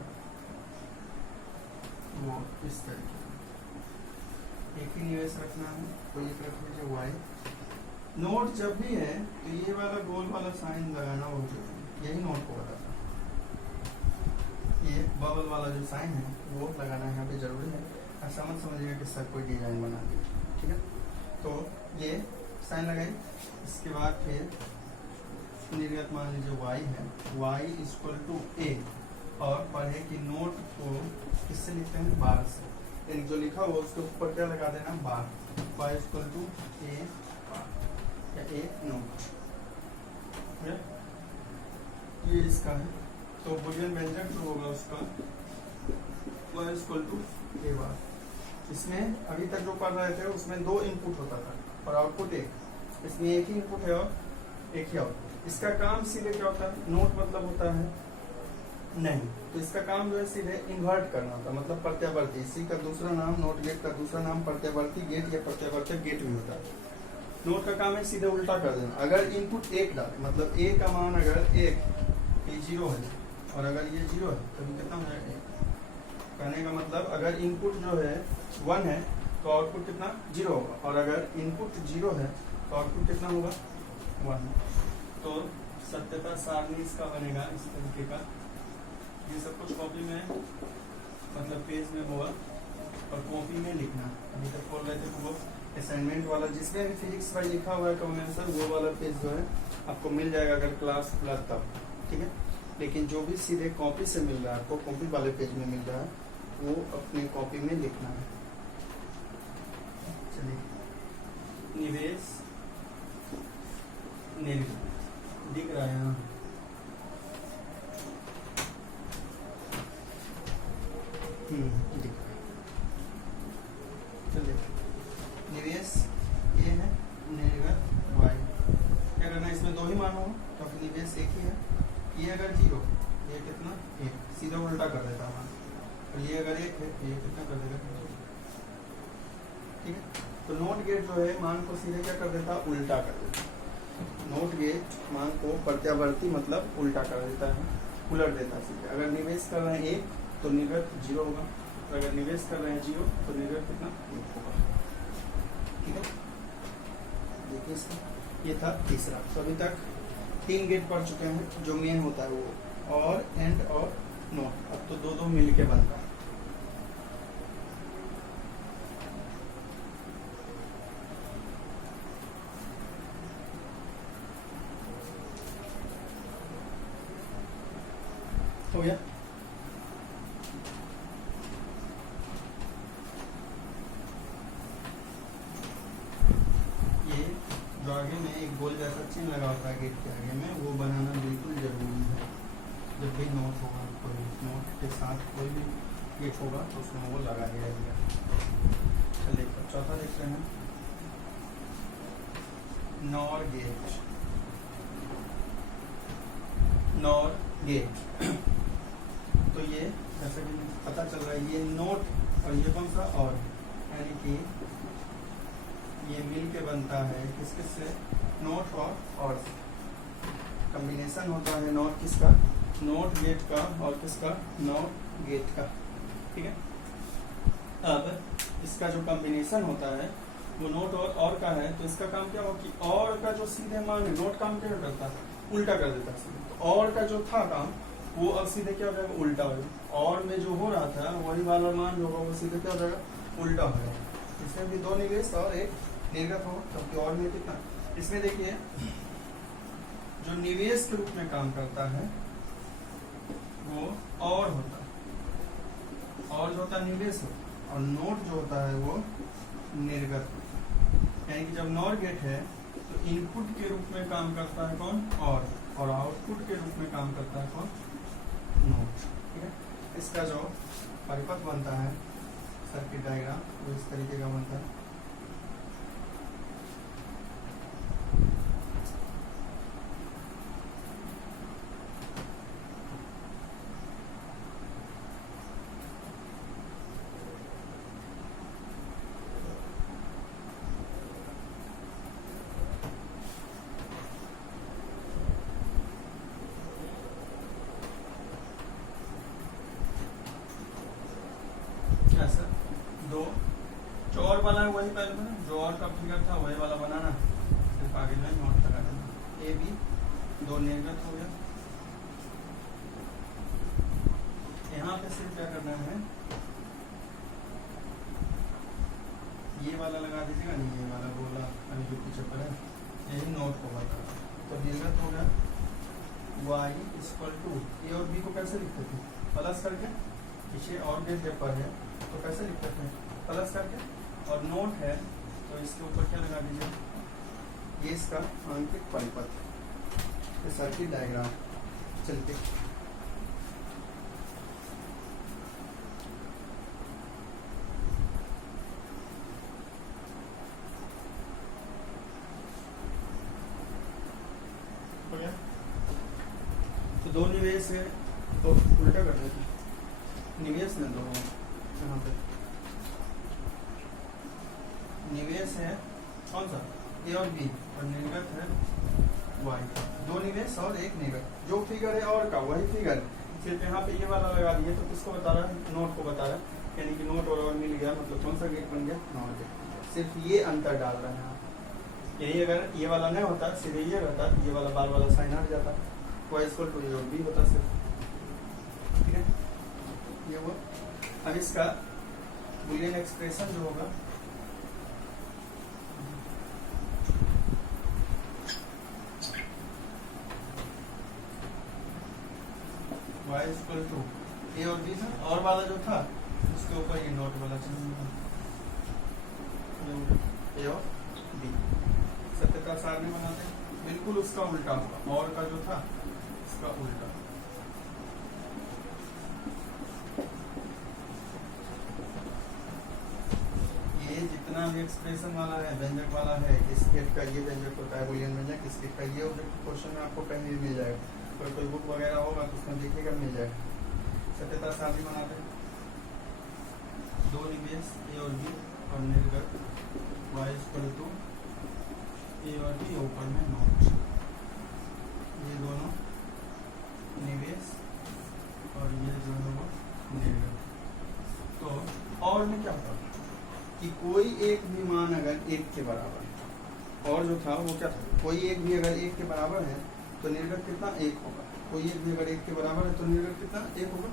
वो इस तरीके का, एक ही निवेश रखना है, तो एक रख लीजिए वाई। नोट जब भी है तो ये वाला गोल वाला साइन लगाना बहुत जरूरी है, यही नोट को बताता है। ये बबल वाला जो साइन है वो लगाना यहाँ पे जरूरी है। ऐसा मत समझिएगा कि सब कोई डिजाइन बना दिया, ठीक है। तो ये साइन लगाई, इसके बाद फिर निर्गत मान लीजिए y है, y इक्वल टू a, और पढ़े कि नोट को किससे लिखते हैं, बार से, यानी जो लिखा हुआ उसके ऊपर क्या लगा देना, बार। y इक्वल टू a या a नोट, ये इसका है। तो बुलियन व्यंजक जो होगा उसका y इक्वल टू a बार। इसमें अभी तक जो पढ़ रहे थे उसमें दो इनपुट होता था और आउटपुट एक, इसमें एक ही इनपुट है और एक ही आउटपुट। इसका काम सीधे क्या होता है, नोट मतलब होता है नहीं, तो इसका काम जो है सीधे इन्वर्ट करना होता है, मतलब प्रत्यावर्ती। इसी का दूसरा नाम, नोट गेट का दूसरा नाम प्रत्यावर्ती गेट या प्रत्यावर्तक गेट भी होता है। नोट का काम है सीधे उल्टा कर देना। अगर इनपुट एक डाले, मतलब ए का मान अगर एक, ये जीरो है और अगर ये जीरो है तो कितना हो जाएगा, कहने का मतलब अगर इनपुट जो है 1 है तो आउटपुट कितना, जीरो होगा, और अगर इनपुट जीरो है तो आउटपुट कितना होगा, 1। तो सत्यता सारणी इसका बनेगा इस तरीके का। ये सब कुछ कॉपी में मतलब पेज में होगा और कॉपी में लिखना। अभी तक बोल रहे थे वो असाइनमेंट वाला जिसमें भी फिजिक्स वाइज लिखा हुआ है कॉम्बिनेशन, वो वाला पेज जो है आपको मिल जाएगा अगर क्लास खुला तब, ठीक है। लेकिन जो भी सीधे कॉपी से मिल रहा है आपको, कॉपी वाले पेज में मिल रहा है, वो अपनी कॉपी में लिखना है। चलिए, निवेश निर्गत दिख रहा है यहाँ, दिख रहा है। चलिए, निवेश ये है, निर्गत y। क्या करना है, इसमें दो ही मान हो क्योंकि निवेश एक ही है। ये अगर जीरो, ये कितना, एक, सीधा उल्टा कर देता है, और ये अगर एक है ये कितना कर देगा, ठीक है। तो नोट गेट जो है मान को सीधे क्या कर देता है, उल्टा कर देता है। नोट गेट मान को प्रत्यावर्ती मतलब उल्टा कर देता है, उलट देता है सीधे। अगर निवेश कर रहे हैं एक तो निर्गत जीरो होगा, तो अगर निवेश कर रहे हैं जीरो तो निर्गत कितना, एक होगा, ठीक है। देखिए इसका ये था तीसरा। तो अभी तक 3 गेट पढ़ चुके हैं, जो मेन होता है वो और एंड और नोट, अब तो दो दो मिल के बनता है। हो गया। ये जो आगे में एक गोल जैसा चिन्ह लगा होता है गेट के आगे में, वो बनाना बिल्कुल जरूरी है। जब भी नोट होगा, कोई नोट के साथ कोई भी गेट होगा तो उसमें वो लगा दिया जाएगा। चलिए चौथा देखते हैं, नॉर गेट। नॉर गेट तो ये जैसे कि पता चल रहा है ये नोट और ये कौन सा और, यानी कि ये मिल के बनता है किस किस से, नोट और कॉम्बिनेशन होता है नोट किसका, नोट गेट का, और किसका, नॉट गेट का। ठीक है, अब इसका जो कॉम्बिनेशन होता है वो नोट और का है, तो इसका काम क्या होगा कि और का जो सीधे मान है, नोट काम क्या करता है, उल्टा कर देता है। तो और का जो था काम वो अब सीधे क्या हो जाएगा, उल्टा हो जाएगा। और में जो हो रहा था वही वाला मान जो होगा वो सीधे क्या हो जाएगा, उल्टा हो जाएगा। इसमें भी दो निवेश और एक निर्गत होगा, क्योंकि और में कितना, इसमें देखिए जो निवेश के रूप में काम करता है वो और होता है, और जो होता है निवेश होता, और नोट जो होता है वो निर्गत होता है। यानी कि जब नॉर गेट है तो इनपुट के रूप में काम करता है कौन, और आउटपुट के रूप में काम करता है कौन, नोट। ठीक है, इसका जो परिपथ बनता है सर्किट डायग्राम वो इस तरीके का बनता है। ऐसा दो जो और वाला है वही पहले बना, जो और का फिगर था वही वाला बनाना, सिर्फ आगे में नोट लगा देना। ए बी दो निर्गत हो गया। यहाँ पे सिर्फ क्या करना है, ये वाला लगा दीजिएगा, नहीं ये वाला गोला अभी जो पीछे पर है यही नोट को बता। तो निर्गत हो गया y इक्वल टू, ए और बी को कैसे लिखते थे, प्लस करके, पीछे और गेट जब पर है तो कैसे लिखते थे, प्लस करके, और नोट है तो इसके ऊपर क्या लगा दीजिए, ये इसका आंतरिक परिपथ, सर्किट डायग्राम। चलते हो गया। तो दो निवेश है तो उल्टा कर देते, निवेश में दो यहाँ पे निवेश है कौन सा, ए और बी, और निर्गत है वाई। दो निवेश और एक निर्गत, जो फिगर है और का वही फिगर, सिर्फ यहाँ पे ये वाला लगा दिए तो किसको बता रहा है, नोट को बता रहा है। यानी कि नोट और मिल गया, मतलब कौन सा गेट बन गया, नॉट गेट। सिर्फ ये अंतर डाल रहे हैं आप। यही अगर ये वाला नहीं होता, सीधे ये रहता, ये वाला बार वाला साइन हट जाता, वाई इक्वल टू ए और बी होता सिर्फ। ठीक है, ये वो। अब इसका बुलियन एक्सप्रेशन जो होगा, y इक्वल टू ए और बी था, और वाला जो था उसके ऊपर ये नोट वाला चिन्ह, ए और बी। सत्यता सारणी बनाते हैं, बिल्कुल उसका उल्टा होगा, और का जो था उसका उल्टा। ये जितना भी एक्सप्रेशन वाला है, व्यंजक वाला है, इस गेट का ये व्यंजक होता है बुलियन व्यंजक, इस गेट का ये क्वेश्चन में आपको कहीं भी मिल जाएगा, कोई बुक वगैरह होगा तो उसमें देखिएगा मिल जाएगा। सत्यता सारणी बनाते हैं, दो निवेश ए और बी और निर्गत y इक्वल टू ए और बी, ऊपर में नोट, ये दोनों निवेश और ये जो है वो निर्गत। तो और में क्या होता कि कोई एक भी मान अगर एक के बराबर है, और जो था वो क्या था, कोई एक भी अगर एक के बराबर है तो निर्गत कितना, एक होगा। कोई एक भी अगर एक के बराबर है तो निर्गत कितना एक होगा,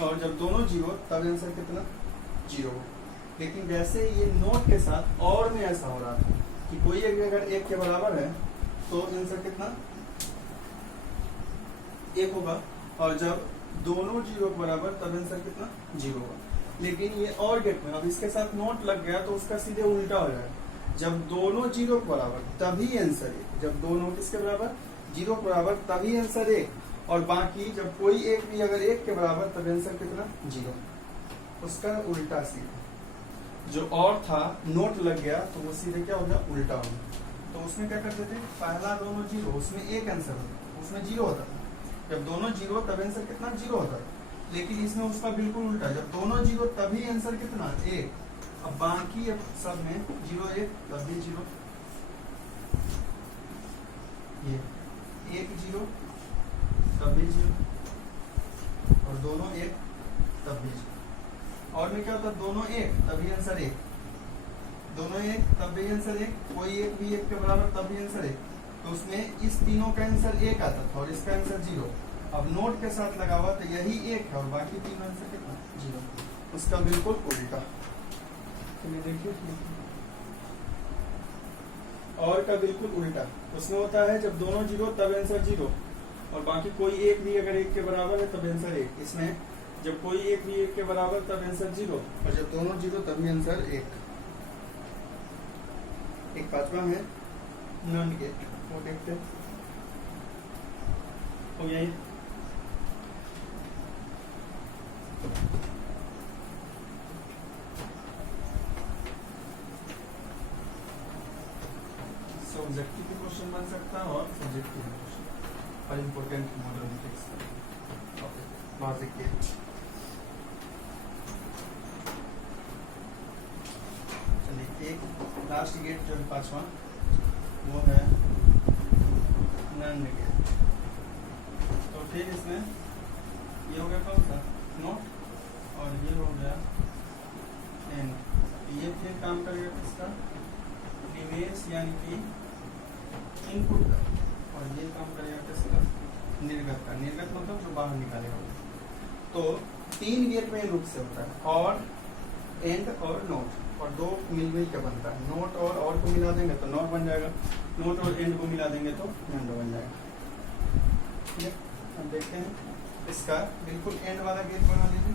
और जब दोनों जीरो तब आंसर कितना जीरो होगा। लेकिन जैसे ये नोट के साथ और में ऐसा हो रहा था कि कोई एक भी अगर एक के बराबर है तो आंसर कितना एक होगा, और जब दोनों जीरो के बराबर तब आंसर कितना जीरो होगा। लेकिन ये और गेट में अब इसके साथ नोट लग गया तो उसका सीधे उल्टा हो जाएगा, जब दोनों जीरो के बराबर तभी आंसर एक, जब दोनों किसके बराबर जीरो के बराबर तभी आंसर एक, और बाकी जब कोई एक भी अगर एक के बराबर तब आंसर कितना जीरो, उसका उल्टा सीधे जो और था नोट लग गया तो वो सीधे क्या हो गया उल्टा हो गया। तो उसमें क्या करते थे, पहला दोनों जीरो उसमें एक आंसर होता, उसमें जीरो होता था, जब दोनों जीरो तब आंसर कितना जीरो होता था। लेकिन इसमें उसका बिल्कुल उल्टा, जब दोनों जीरो तभी आंसर कितना एक, अब बाकी अब सब में जीरो एक तब भी जीरो, ये एक जीरो तब भी जीरो, और दोनों एक तब भी जीरो। और में क्या होता है, दोनों एक तभी आंसर एक, दोनों एक तब भी आंसर एक, कोई एक भी एक के बराबर तब भी आंसर एक। तो उसमें इस तीनों का आंसर एक आता था और इसका आंसर जीरो। अब नोट के साथ लगा हुआ तो यही एक है और बाकी तीनों आंसर कितना जीरो, उसका बिल्कुल उल्टा। चलिए देखिए, और का बिल्कुल उल्टा उसमें होता है जब दोनों जीरो तब आंसर जीरो, और बाकी कोई एक भी अगर एक के बराबर है तब आंसर एक। इसमें जब कोई एक भी एक के बराबर तब आंसर जीरो, और जब दोनों जीरो तभी आंसर एक। एक पांचवा है नॉन गेट, वो देखते हैं। तो यही सब्जेक्टिव के क्वेश्चन बन सकता है और सब्जेक्टिव क्वेश्चन और इम्पोर्टेंट मॉडल लॉजिक गेट। चलिए एक लास्ट गेट जो है पांचवा वो है नॉन गेट। तो फिर इसमें ये हो गया कौन सा नोट, और ये हो गया एंड। ये फिर काम करेगा किसका, निवेश यानी कि इनपुट का, और ये काम करेगा किसका निर्गत का। निर्गत मतलब जो बाहर निकालेगा। तो तीन गेट में रूप से होता है, और एंड और नोट, और दो मिल के बनता है। नोट और को मिला देंगे तो नोट बन जाएगा, नोट और एंड को मिला देंगे तो एंड बन जाएगा। ठीक है, अब देखते हैं इसका बिल्कुल एंड वाला गेट बना लीजिए।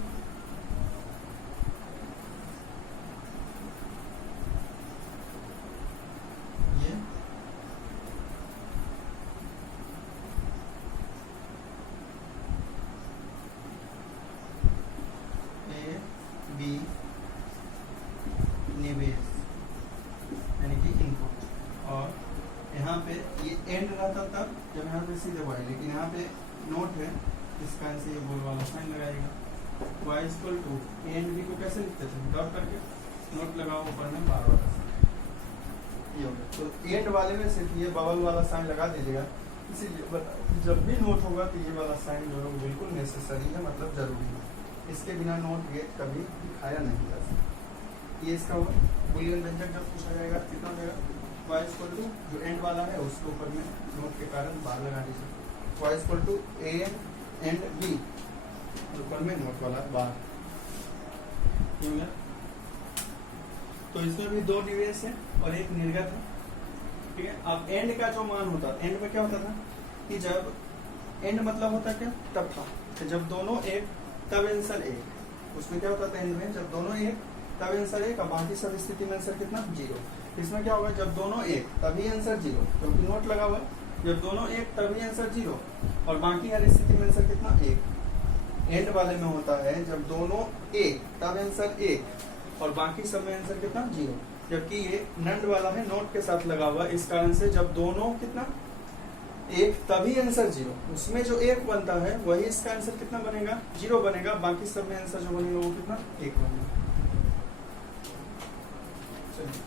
ये ए बी निवेश यानी कि इनपुट, और यहाँ पे ये एंड रहता तब जब यहाँ पे सीधे वाई, लेकिन यहाँ पे नोट है, इसका आंसर ये बोल वाला साइन लगाएगा। y equal to and B को कैसे लिखते थे, डॉट करके नोट लगाओ ऊपर में बार वाला ये हो गया। तो एंड वाले में सिर्फ ये बबल वाला साइन लगा दीजिएगा, इसीलिए जब भी नोट होगा तो ये वाला साइन जो है बिल्कुल नेसेसरी है, मतलब जरूरी है। इसके बिना नोट गेट कभी दिखाया नहीं जा सकता। ये इसका होगा बुलियन व्यंजक जब पूछा जाएगा कितना हो जाएगा, y इक्वल टू जो एंड वाला है उसके ऊपर में नोट के कारण बार लगा दीजिए, y equal to A and B, ऊपर में नोट वाला बार। तो इसमें भी दो निवेश है और एक निर्गत है। ठीक है, अब एंड का जो मान होता है, एंड में क्या होता था कि जब एंड मतलब होता क्या तब था कि जब दोनों एक तब आंसर एक। उसमें क्या होता था एंड में, जब दोनों एक तब आंसर एक, और बाकी सब स्थिति में आंसर कितना जीरो। इसमें क्या होगा, जब दोनों एक तभी आंसर जीरो, क्योंकि नोट लगा हुआ है। जब दोनों एक तभी आंसर जीरो, और बाकी हर स्थिति में आंसर कितना एक। एंड वाले में होता है जब दोनों एक तब आंसर एक, और बाकी सब में आंसर कितना जीरो। जबकि ये नंड वाला है, नोट के साथ लगा हुआ, इस कारण से जब दोनों कितना एक तभी आंसर जीरो, उसमें जो एक बनता है वही इसका आंसर कितना बनेगा जीरो बनेगा, बाकी सब में आंसर जो बनेगा वो कितना एक बनेगा। चलिए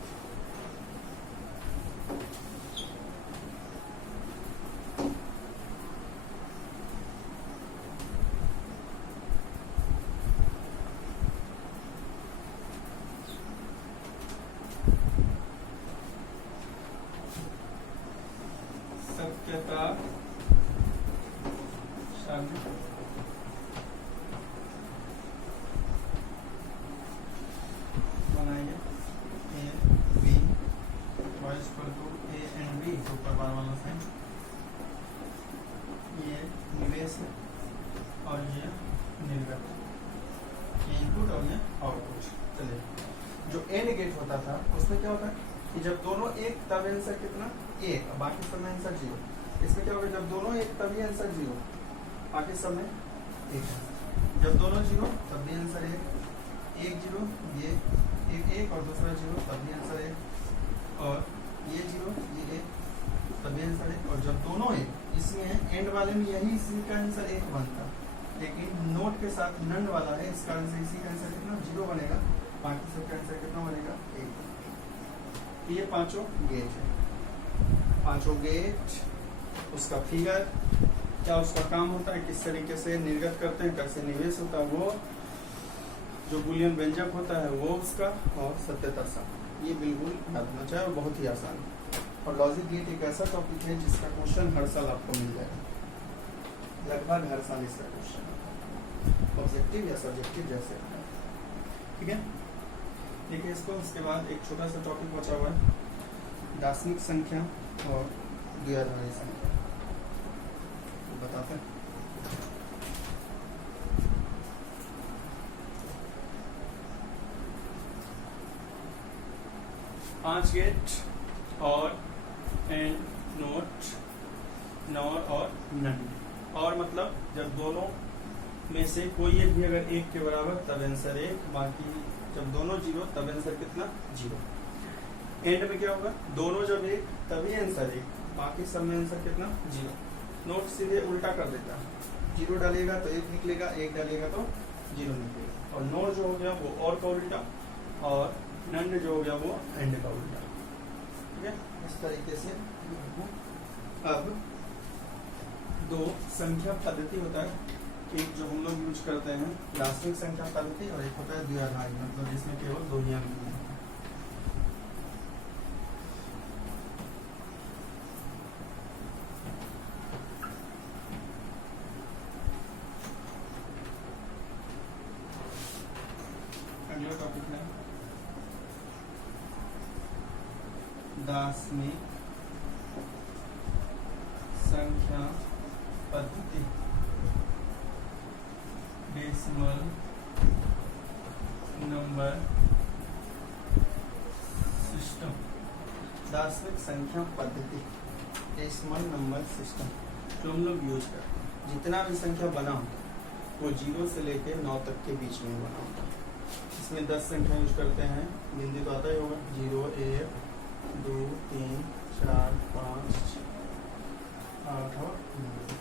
होता था उसमें क्या होता है कि जब दोनों एक तब आंसर कितना एक, बाकी समय आंसर जीरो। इसमें क्या होगा, जब दोनों एक तभी आंसर जीरो, बाकी समय एक है। जब दोनों जीरो तब भी आंसर एक जीरो, ये एक और दूसरा जीरो तब भी आंसर एक, और ये जीरो ये एक तब भी आंसर एक। और जब दोनों एक, इसमें एंड वाले में यही इसी का आंसर एक बनता, लेकिन नोट के साथ नन वाला है, इस कारण से इसी का आंसर कितना जीरो बनेगा, बाकी सबका आंसर कितना बनेगा एक। ये पांचों गेट है, पांचों गेट, उसका फिगर क्या, उसका काम होता है, किस तरीके से निर्गत करते हैं, कैसे निवेश होता है, वो जो बुलियन व्यंजक होता है वो उसका, और सत्यता सम, ये बिल्कुल याद होना चाहिए और बहुत ही आसान है। और लॉजिक गेट एक ऐसा टॉपिक है जिसका क्वेश्चन हर साल आपको मिल जाएगा, लगभग हर साल इसका क्वेश्चन ऑब्जेक्टिव या सब्जेक्टिव जैसे, ठीक है। देखिए इसको, उसके बाद एक छोटा सा टॉपिक बचा हुआ है, दार्शनिक संख्या और द्विआधारी संख्या, तो बताते हैं। पांच गेट और एंड, नोट, नॉर और नन। और मतलब जब दोनों में से कोई एक भी अगर एक के बराबर तब आंसर एक, बाकी जब दोनों जीरो तब आंसर कितना जीरो। एंड में क्या होगा, दोनों जब एक तभी आंसर एक, बाकी सब में आंसर कितना जीरो। नोट सीधे उल्टा कर देता है, जीरो डालेगा तो एक निकलेगा, एक डालेगा तो जीरो निकलेगा। और नोट जो हो गया वो और का उल्टा, और नन जो हो गया वो एंड का उल्टा, ठीक है। इस तरीके से अब दो संख्या पद्धति होता है, एक जो हम लोग यूज करते हैं दार्शनिक संख्या पद्धति, और एक होता है द्विआधारी, मतलब जिसमें केवल दो ही अंक हैं। अगला टॉपिक है दार्शनिक संख्या पद्धति, डेसिमल नंबर सिस्टम। दार्शनिक संख्या पद्धति, डेसिमल नंबर सिस्टम जो हम लोग यूज करते हैं, जितना भी संख्या बना हो वो 0 से लेकर 9 तक के बीच में बना होता है। इसमें 10 संख्या यूज करते हैं, गिनती तो आता ही होगा, 0 1 2 3 4 5 8 और 9।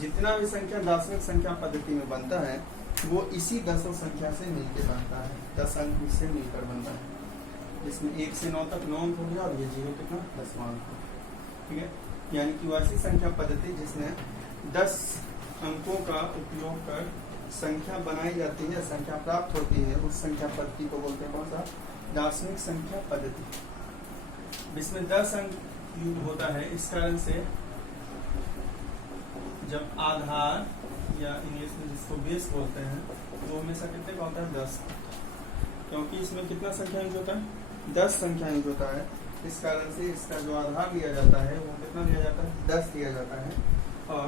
जितना भी संख्या दार्शनिक संख्या पद्धति में बनता है वो इसी 10 संख्या से मिलकर बनता है, 10 अंक इससे मिलकर बनता है, जिसमें 1 से 9 तक 9 अंक हो गया, और ये 0 कितना 10वां अंक, ठीक है। यानी कि वैसी संख्या पद्धति जिसमें 10 अंकों का उपयोग कर संख्या बनाई जाती है, संख्या प्राप्त होती है, उस संख्या पद्धति को बोलते हैं कौन सा, दार्शनिक संख्या पद्धति। इसमें 10 अंक यूज होता है, इस कारण से जब आधार या इंग्लिश में जिसको बेस बोलते हैं वो हमेशा कितने का होता है 10, क्योंकि इसमें कितना संख्या यूज होता है 10 संख्या यूज होता है। इस कारण से इसका जो आधार लिया जाता है वो कितना लिया जाता है 10 लिया जाता है। और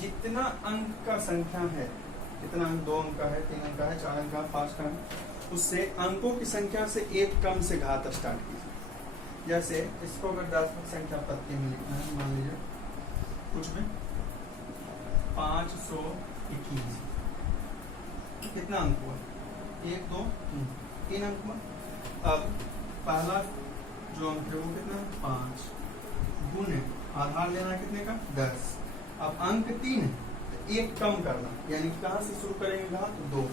जितना अंक का संख्या है, कितना अंक 2 अंक का है, 3 अंक का है, 4 अंक का, 5 का है, उससे अंकों की संख्या से एक कम से घात स्टार्ट कीजिए। जैसे इसको अगर दार्शनिक संख्या पद्धति में लिखना है, मान लीजिए कुछ भी 521, कितना अंक हुआ 1 2 3 अंक हुआ। अब पहला जो अंक है वो कितना 5 गुने आधार लेना है कितने का 10। अब अंक 3 है तो एक कम करना, यानी कहाँ से शुरू करेंगे घात 2,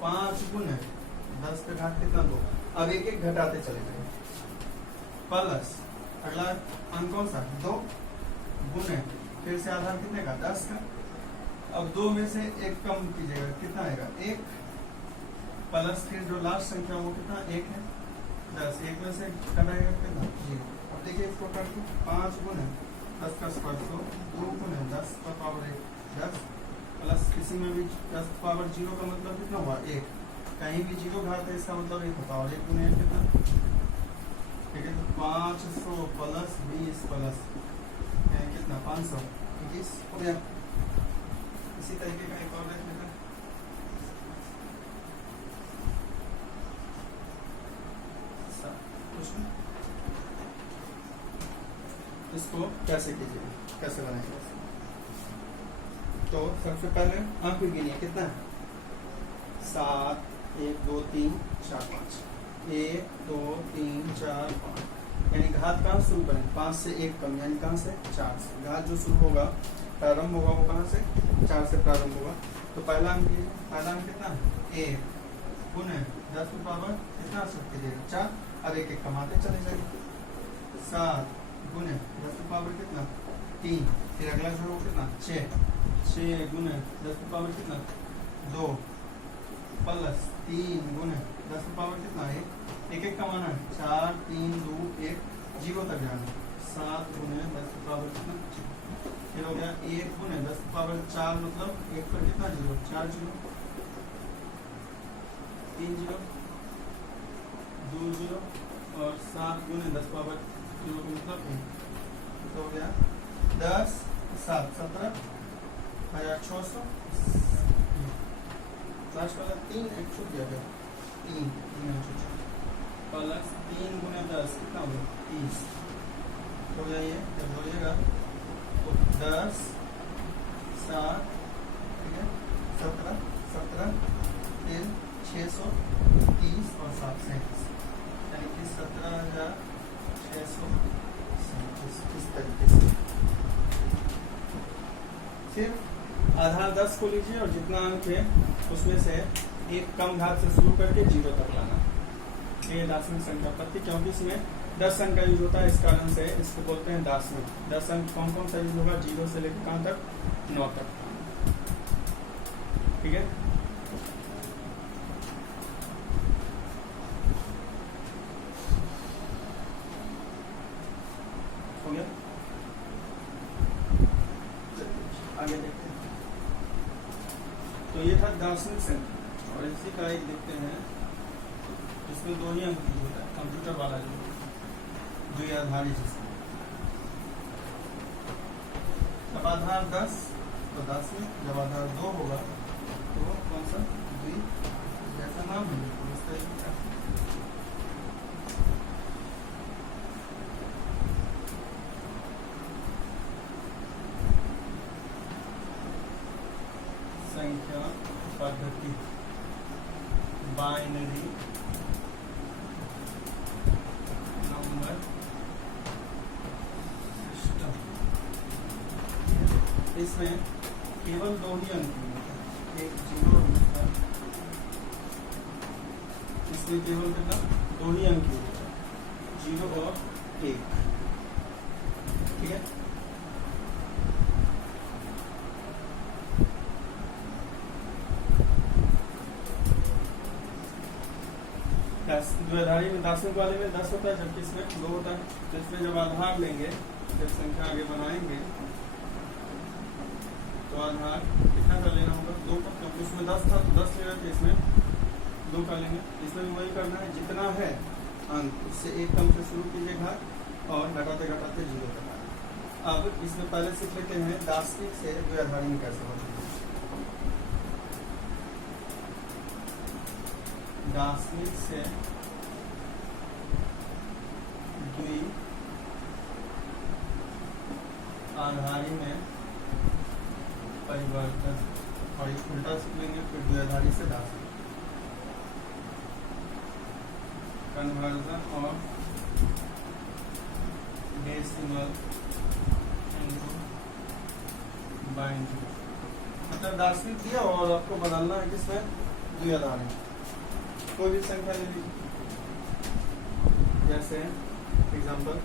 5 गुने 10 का घात कितना 2। अब एक एक घटाते चले जाएंगे, प्लस अगला अंक कौन सा 2 गुने फिर से आधार कितने का 10 का। अब 2 में से एक कम कीजिएगा, कितना आएगा 1, प्लस फिर जो लास्ट संख्या वो कितना 1 है, 10, 1 में से कटाएगा कितना 0। अब देखिए इसको करके 5 गुने 10 का स्क्वायर 100, 2 गुने 10 का पावर 1 10, प्लस किसी में भी 10 पावर 0 का मतलब कितना हुआ 1, कहीं भी 0 घात है इसका मतलब 1 होता है, और 1 गुने 1 कितना, ठीक है। तो 500 प्लस 20 प्लस कितना 521 हो गया। इसी तरीके का एक और देख लेते हैं, इसको कैसे कीजिए, कैसे बनाएंगे। तो सबसे पहले अंक गिनिए, कितना है 7, 1 2 3 4 5, 1 2 3 4 5, यानी घात कहाँ शुरू करें, 5 से 1 कम, यानी कहाँ से 4 से। घात जो शुरू होगा प्रारंभ होगा वो कहाँ से 4 से प्रारंभ होगा। तो पहला अंक कितना है 1 गुने 10 की पावर कितना सकते देगा 4, अब 1 1 कमाते चले जाएंगे। 7 गुने 10 की पावर कितना 3, फिर अगला जो होगा कितना 6 गुने 10 की पावर कितना 2 प्लस 3 गुने 10 की पावर कितना 1, 1 1 कमाना है 4 3 2 1 0 तक जाना। 7 गुने 10 की पावर कितना, फिर हो गया 1 गुने 10 की पावर 4, मतलब 1 पर कितना 0, 4 0 3 0 2 0 और 7 गुने 10 पावर 0 मतलब 1, तो हो गया 10 7 17 1600 लास्ट वाला 3 एक छूट गया 3 प्लस 3 गुने 10 कितना होगा 30, हो गया ये। जब बोलिएगा तो 10 7 ठीक है 17 17 फिर 630 और 7 37, यानी कि 17,637 इस तरीके से। फिर आधार 10 को लीजिए और जितना अंक है उसमें से एक कम घात से शुरू करके 0 तक लाना। ये दार्शनिक संख्या पद्धति, क्योंकि इसमें 10 अंक का यूज होता है, इस कारण से इसको बोलते हैं दार्शनिक। 10 अंक कौन कौन सा यूज होगा, 0 से लेकर कहाँ तक 9 तक, ठीक है। हो गया, आगे देखते हैं। तो ये था दार्शनिक संख्या, और इसी का एक देखते हैं इसमें 2 ही अंक होता है, कंप्यूटर वाला जो द्विआधारी जिसमें। जब आधार 10 तो 10 में, जब आधार 2 होगा तो कौन सा द्वि, जैसा नाम है उस तरीके का। संख्या पद्धति, बाइनरी नंबर सिस्टम। इसमें केवल 2 ही अंक होते हैं, एक 0 और दूसरा, इसमें केवल कितना 2 ही अंक होता है, 0 और 1, ठीक है। द्विआधारी में दार्शनिक वाले में 10 होता है, जबकि इसमें 2 होता है। तो इसमें जब आधार लेंगे, जब संख्या आगे बनाएंगे तो आधार कितना कर लेना होगा 2 का, क्योंकि उसमें 10 था तो 10 ले रहे थे, इसमें 2 कर लेंगे। इसमें भी वही करना है, जितना है अंक उससे 1 कम से शुरू कीजिए घात और घटाते घटाते 0 तक आए। अब इसमें पहले सीख लेते हैं दार्शनिक से द्विआधारी में कैसे होता है। दार्शनिक से द्वि आधारी में परिवर्तन, और एक उल्टा सीख लेंगे, फिर द्विआधारी से दार्शनिक कन्वर्जन और डेसिमल इनटू बाइनरी। मतलब दार्शनिक दिया और आपको बदलना है किसमें, द्विआधारी। कोई भी संख्या ले लीजिए, जैसे एग्जांपल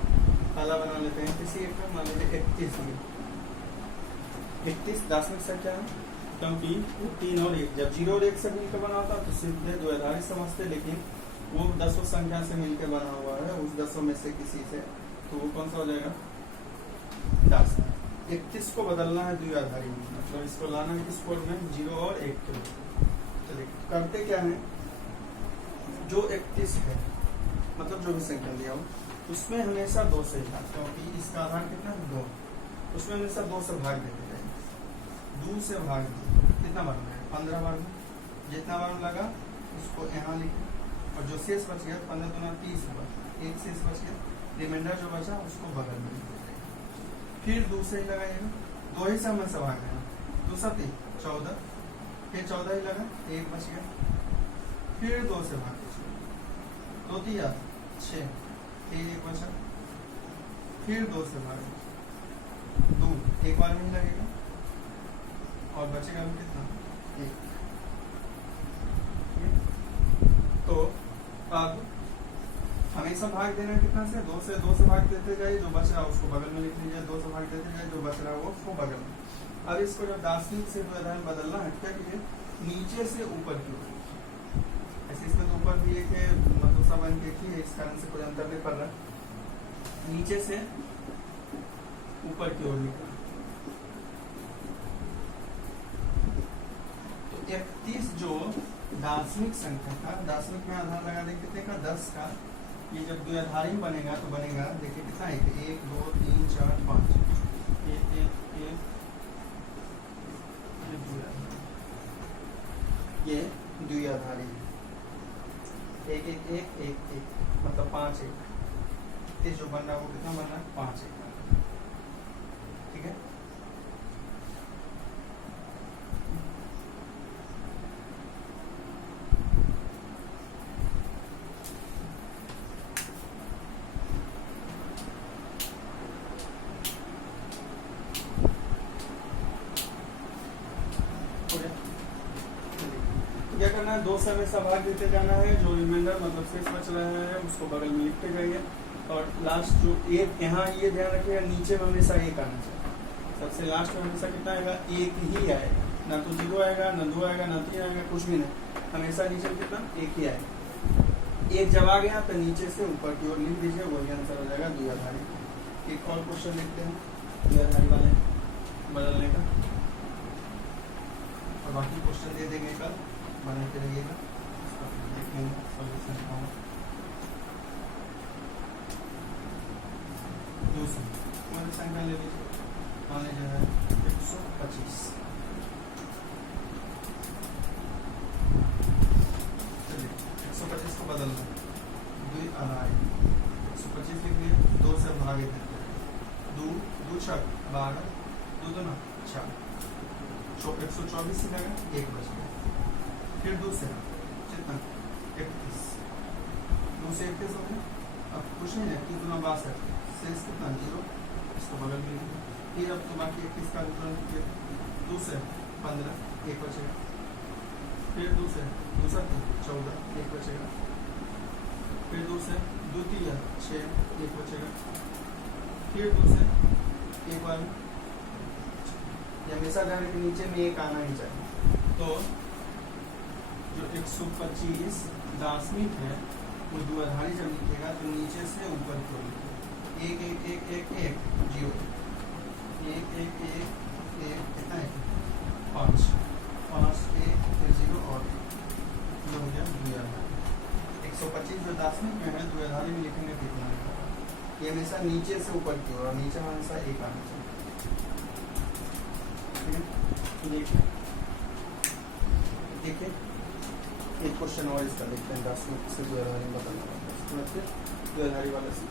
पहला बना लेते हैं, किसी एक में मान लीजिए 31 में। 31 दार्शनिक संख्या है, क्योंकि 3 और 1 जब 0 और 1 से मिलकर बना होता तो सीधे द्विआधारी समझते, लेकिन वो 10 संख्या से मिलकर बना हुआ है, उस 10 में से किसी से, तो वो कौन सा हो जाएगा दार्शनिक। 31 को बदलना है द्विआधारी में, मतलब इसको लाना है किस कोड में 0 और 1 के। चलिए करते क्या है, जो 31 है मतलब जो भी संख्या दिया हो उसमें हमेशा 2 से था, क्योंकि इसका आधार कितना है 2, उसमें हमेशा 2 से भाग देते जाएंगे। 2 से भाग कितना बार लगा 15 बार में, जितना बार लगा उसको यहाँ लिखे, और जो शेष बच गया 15 दूना 30 हुआ, 1 शेष बच गया, रिमाइंडर जो बचा उसको बगल में लिख देंगे। फिर दूसरे ही लगाइएगा, दो ही समय से भाग गया, दो सती 14, फिर 14 ही लगा, एक बच गया, फिर दो से भाग दीजिए, दो तिया 6, फिर एक बचा, फिर दो से भाग दो, एक बार में ही लगेगा और बचेगा भी कितना, एक। तो अब हमेशा भाग देना कितना से, दो से भाग देते जाइए, जो बच रहा है उसको बगल में लिख लीजिए, दो से भाग देते जाइए, जो बच रहा है वो उसको बगल में। अब इसको जब दार्शनिक से व्यवधान बदलना है क्या कीजिए, नीचे से ऊपर की ओर, ऐसे इसमें तो ऊपर भी एक है, मतलब सब अंक एक ही है, इस कारण से कोई अंतर नहीं पड़ रहा, नीचे से ऊपर की ओर लिखना। तो 31 जो दार्शनिक संख्या का, दार्शनिक में आधार लगा दें कितने का, 10 का, ये जब द्विआधारी में बनेगा तो बनेगा, देखिए कितना है, 1 2 3 4 5, ये द्विआधारी, 1 1 1 1 1, मतलब 5 1, ये जो बन रहा है वो कितना बन रहा है, 5 1, ठीक है। क्या करना है, दो से हमेशा भाग देते जाना है, जो रिमाइंडर मतलब शेष बच रहा है उसको बगल में लिखते जाइए, और लास्ट जो एक, यहाँ ये ध्यान रखिएगा नीचे में हमेशा एक आना चाहिए, सबसे लास्ट में हमेशा कितना आएगा, एक ही आएगा, ना तो 0 आएगा, ना 2 आएगा, ना 3 आएगा, कुछ भी नहीं, हमेशा नीचे में कितना, एक ही आएगा। एक जब आ गया तो नीचे से ऊपर की ओर लिख दीजिए, वही आंसर हो जाएगा द्विआधारी। एक और क्वेश्चन देखते हैं द्विआधारी वाले बदलने का, और बाकी क्वेश्चन दे देंगे कल, बनाते रहिएगा, देखेंगे सॉल्यूशन का। दूसरी कौन संख्या ले लीजिए, मान लीजिए है 125, चलिए 125 को बदलना, द्विआधारी 125 लिख लिया, 2 से भागे देते हैं, 2 2 6 12, 2 2 9 4, 124 से लगा, एक बच गया, फिर दूसरा कितना 31, 2 से 31 हो गया, अब कुछ नहीं है, 2 2 62, शेष कितना 0, इसको बगल में लिखिए, फिर अब तो बाकी 21 का विवरण लिखिए, 2 से 15, एक बचेगा, फिर 2 से 2 7 14, एक बचेगा, फिर 2 से 2 3 6, एक बचेगा, फिर 2 से एक बार, हमेशा ध्यान के नीचे में एक आना ही चाहिए। तो जो 125 दार्शनिक है वो द्विआधारी जब लिखेगा तो नीचे से ऊपर की ओर लिखेगा, 1 1 1 1 1 0, 1 1 1 1 कितना है 5 5 1 0 और ये हो गया द्विआधारी। 125 जो दार्शनिक में है द्विआधारी में लिखेंगे कितना है, ये हमेशा नीचे से ऊपर की ओर, और नीचे में हमेशा एक आना चाहिए, देखिए देखिए एक क्वेश्चन और इसका देखते हैं, दार्शनिक से द्विआधारी में बदलना है, द्विआधारी वाला से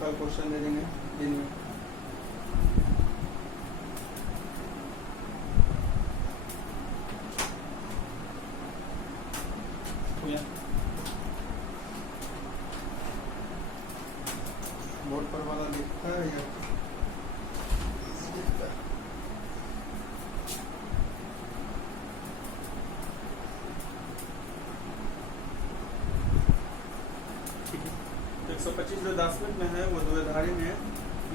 कल क्वेश्चन दे देंगे दिन में। बोर्ड पर वाला दिखता है या दिखता है? ठीक है, 125 जो दार्शनिक में है वो द्विआधारी में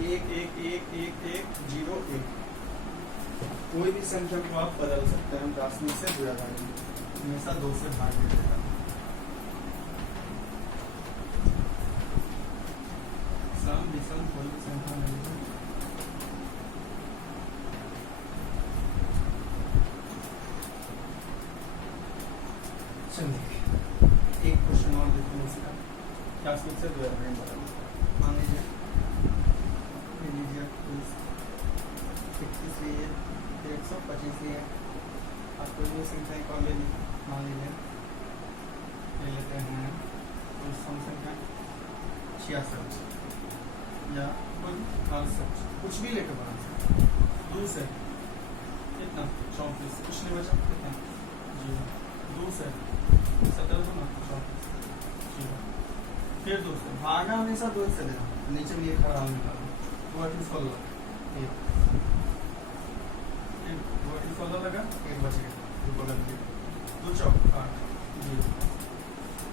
1 1 1 1 1 0 1, कोई भी संख्या को आप बदल सकते हैं दार्शनिक से द्विआधारी में, हमेशा 2 से भाग देते हैं। विषम कोई भी संख्या नहीं है, चलिए एक क्वेश्चन और देखते हैं इसका, दार्शनिक से द्विआधारी बदलना। मान लीजिए 21 लिए 125 लिए, आप कोई भी संख्या कॉल ले लीजिए, मान लीजिए ले लेते हैं कोई संख्या 66 या कोई 68, कुछ भी लेकर बना सकते। 2 से कितना 34, कुछ नहीं बचा, कितना 0, 2 से 17 2 0, फिर 2 से भागा हमेशा 2 से लेना, नीचे में एक हरा निकालो, 16 लगा, एक बच गया, जो बगल में 2 चौक 8 0,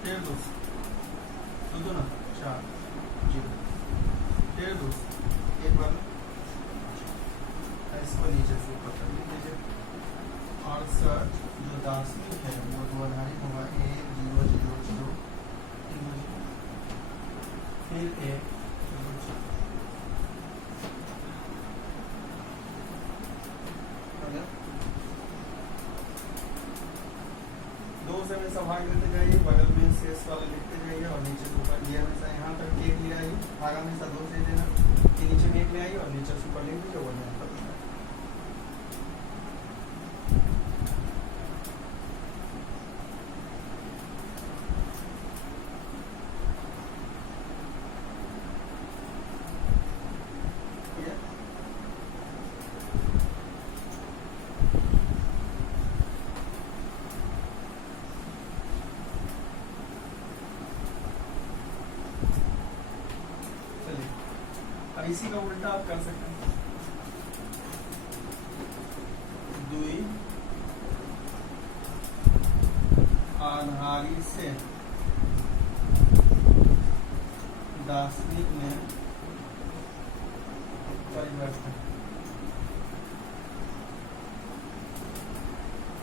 फिर 2 2 2 4 0, फिर 2 एक बार इसको नीचे से ऊपर कर लीजिए। 68 जो दार्शनिक है वो दो आधारित होगा, 1 0 0 0 फिर 1 से हमेशा भाग लेते जाइए, बगल में शेष वाले लिखते जाइए और नीचे से ऊपर ये हमेशा यहाँ तक 1 ले आइए, भाग हमेशा 2 से देना, ये नीचे में 1 ले आइए और नीचे से ऊपर लिख दीजिए, वो यहाँ पर इसी का उल्टा आप कर सकते हैं। 2 आधारी से दार्शनिक में परिवर्तन,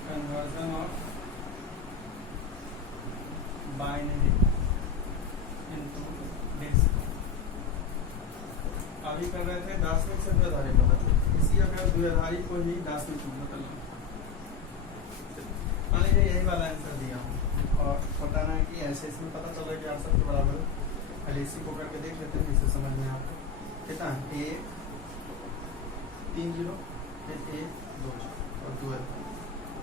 conversion of binary into decimal. अभी कर रहे थे दार्शनिक से द्विआधारी बदल, इसी अगर द्विआधारी को ही दार्शनिक में बदल, मान लीजिए यही वाला आंसर दिया हूँ और बताना है कि ऐसे इसमें पता चला कि आंसर के बराबर, पहले इसी को करके देख लेते हैं जिससे समझ में आपको कितना 1 3 0 फिर 1 2 और 2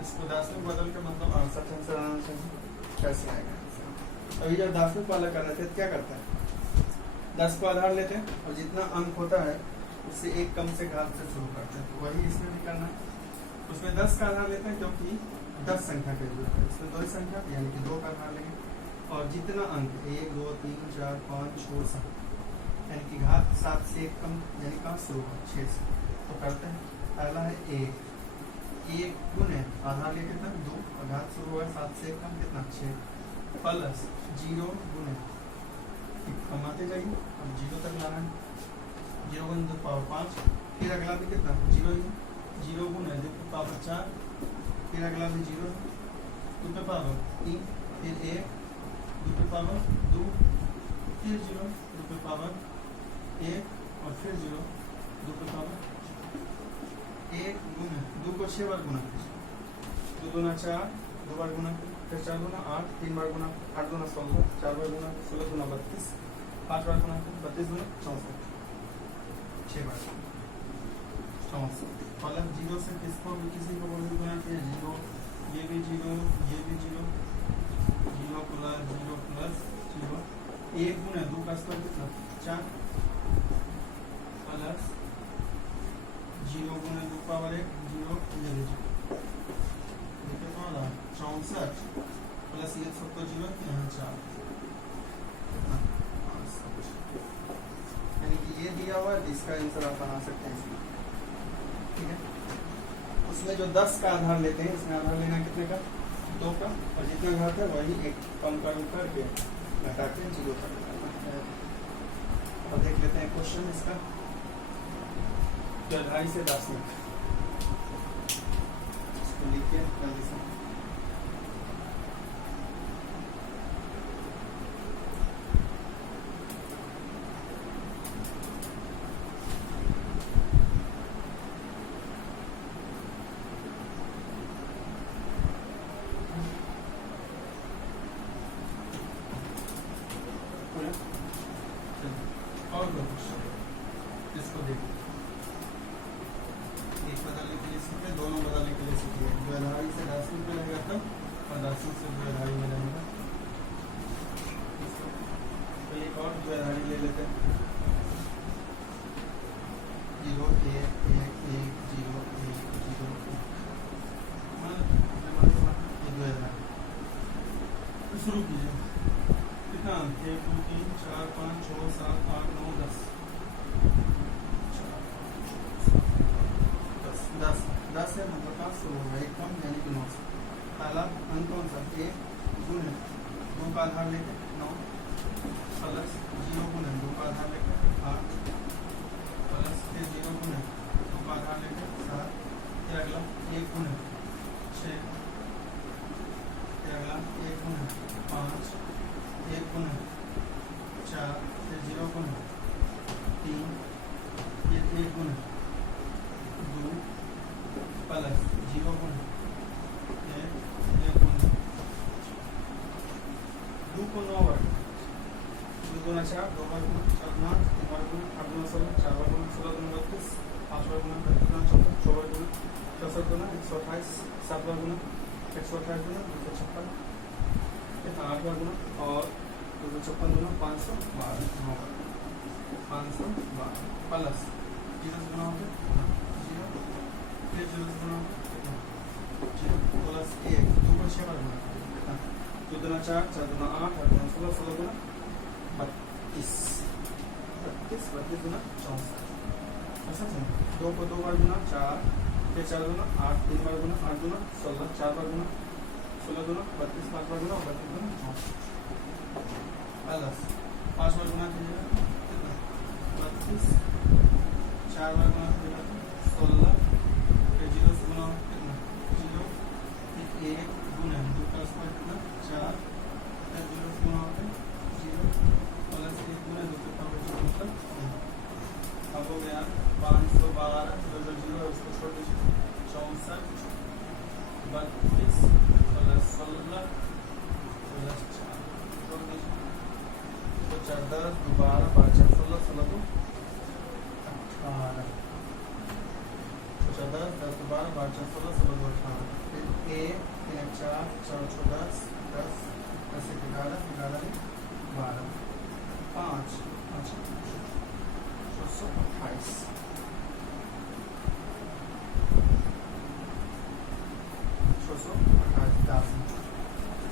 इसको दार्शनिक बदल के मतलब आंसर आंसर आना चाहिए, कैसे आएगा आंसर। अभी जब दार्शनिक वाला कर रहे थे तो क्या करता है, 10 को आधार लेते हैं और जितना अंक होता है उससे एक कम से घात से शुरू करते हैं, तो वही इसमें भी करना है। उसमें 10 का आधार लेते हैं क्योंकि 10 संख्या के जरूरत है, इसमें 2 संख्या यानी कि 2 का आधार लेंगे और जितना अंक 1 2 3 4 5 6 7 यानी कि घात 7 से एक कम, यानी कहाँ शुरू हो 6 से, तो करते हैं। पहला है 1 गुने आधार लेके कितना 2 और घात शुरू हुआ 7 से एक कम कितना 6 प्लस 0 गुने कमाते जाइए अब 0 तक लाना है, 0 गुने 2 पावर 5, फिर अगला भी कितना 0 ही, 0 गुने 2 पावर 4, फिर अगला भी 0 2 पे पावर 3, फिर 1 2 पे पावर 2, फिर 0 2 पे पावर 1 और फिर 0 2 पे पावर 1 गुने 2 को 6 बार गुना, 2 दूना 4, 2 बार गुना, फिर 4 दूना 8, 3 बार गुना, 8 दूना 16, 4 बार गुना 16 दूना 32, 5 बार गुना 32 दूना 64, 6 बार 64। मतलब 0 से किसको भी किसी को भी गुना किया 0, ये भी 0 ये भी 0, 0 प्लस 0 प्लस 0, 1 गुना 2 का स्क्वायर कितना 4 प्लस 0 गुना 2 पावर 1 0 ये भी 0 64 प्लस ये सब तो 0 यहाँ 4, यानी कि ये दिया हुआ है, इसका आंसर आप बना सकते हैं इसमें, ठीक है। उसमें जो 10 का आधार लेते हैं, इसमें आधार लेना कितने का 2 का, और जितना घात है वही एक कम करके घटा के 0 तक लगाना है। और देख लेते हैं क्वेश्चन इसका, द्विआधारी से दार्शनिक, इसको लिखिए जल्दी से। और इसको देखिए, एक बदलने के लिए सीखे, दोनों बदलने के लिए सीखे, द्विआधारी से दार्शनिक और द्विआधारी ले लेते हैं। 0 1 1 1 0 1 0 1 शुरू कीजिए। कितना 1 2 3 4 5 6 7 8 9 10 10 है मतलब कहाँ शुरू होगा एक कम यानी कि 9 से। पहला अंक कौन सा ए गुण 2 का आधार लेकर 9 प्लस 0 गुण 2 का आधार लेकर 8 प्लस फिर 0 गुण 2 का आधार लेकर 7 फिर अगला 1 गुण 6 फिर अगला 1 गुण 5 1 गुण 4 फिर 0 गुण 3 फिर 1 गुण 2 प्लस 0 गुण 1 गुण 2 को 9 बार 2 गुना 4 2 बार गुना 4 गुना 3 बार गुना 8 गुना 16 4 बार गुना 16 गुना 32 5 बार गुना 32 गुना 14 6 बार गुना 64 गुना 128 7 बार गुना 128 गुना 256 8 बार गुना और 256 गुना 512 9 बार 512 प्लस 0 गुना हो गया 0 फिर 0 गुना 0 प्लस 1 2 को 6 बार गुना 2 गुना 4 4 गुना 8 8 गुना 16 16 गुना 32 32 गुना 64 ऐसा है। 2 को 2 बार गुना 4 फिर 4 गुना 8 3 बार गुना 8 गुना 16 4 बार गुना 16 गुना 32 5 बार गुना 32 गुना 64 प्लस 5 बार गुना कीजिएगा कितना 32 4 बार गुना कीजिएगा 16 फिर 0 से गुना कितना 0 फिर 1 गुना 2 का स्क्वायर कितना 4 फिर 0 से गुना होता है 0 प्लस 1 गुना 2 का पावर 0 तक अब हो गया 512 जो 0 है उसको छोड़ दीजिए 64 32 प्लस 16 प्लस 4 छोड़ दीजिए तो 4 10 12 5 4 16 16 को 18 10 10 12 5 4 16 16 को 18 फिर a 3 4 4 10 10 10 11 11 12 5 5 628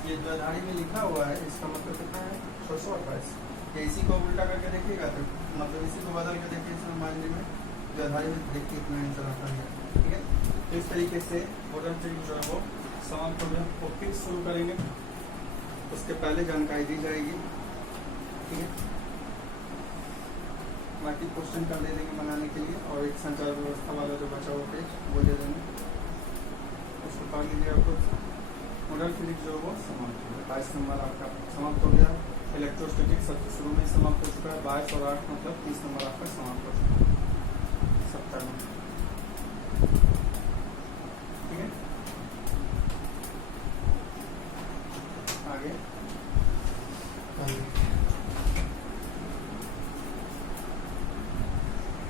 ये द्विआधारी में लिखा हुआ है इसका मतलब कितना है 628। इसी को उल्टा करके देखिएगा तो मतलब इसी को बदल के देखिए इसमें मानने में द्विआधारी में देखिए कितना आंसर आता है। ठीक है तो इस तरीके से मॉडल ट्रिक जो है वो समाप्त हो गया। वो फिर शुरू करेंगे उसके पहले जानकारी दी जाएगी। ठीक है बाकी क्वेश्चन कर दे देंगे बनाने के लिए और एक संचार व्यवस्था वाला जो बचा हुआ पेज वो दे देंगे उसको पढ़ लीजिए। आपको मॉडल फिजिक्स जो वो समाप्त हो गया। 22 नंबर आपका समाप्त हो गया। इलेक्ट्रोस्टैटिक्स सबसे शुरू में समाप्त हो चुका है। 22 और 8 मतलब 30 नंबर आपका समाप्त हो चुका है 70 में। ठीक है आगे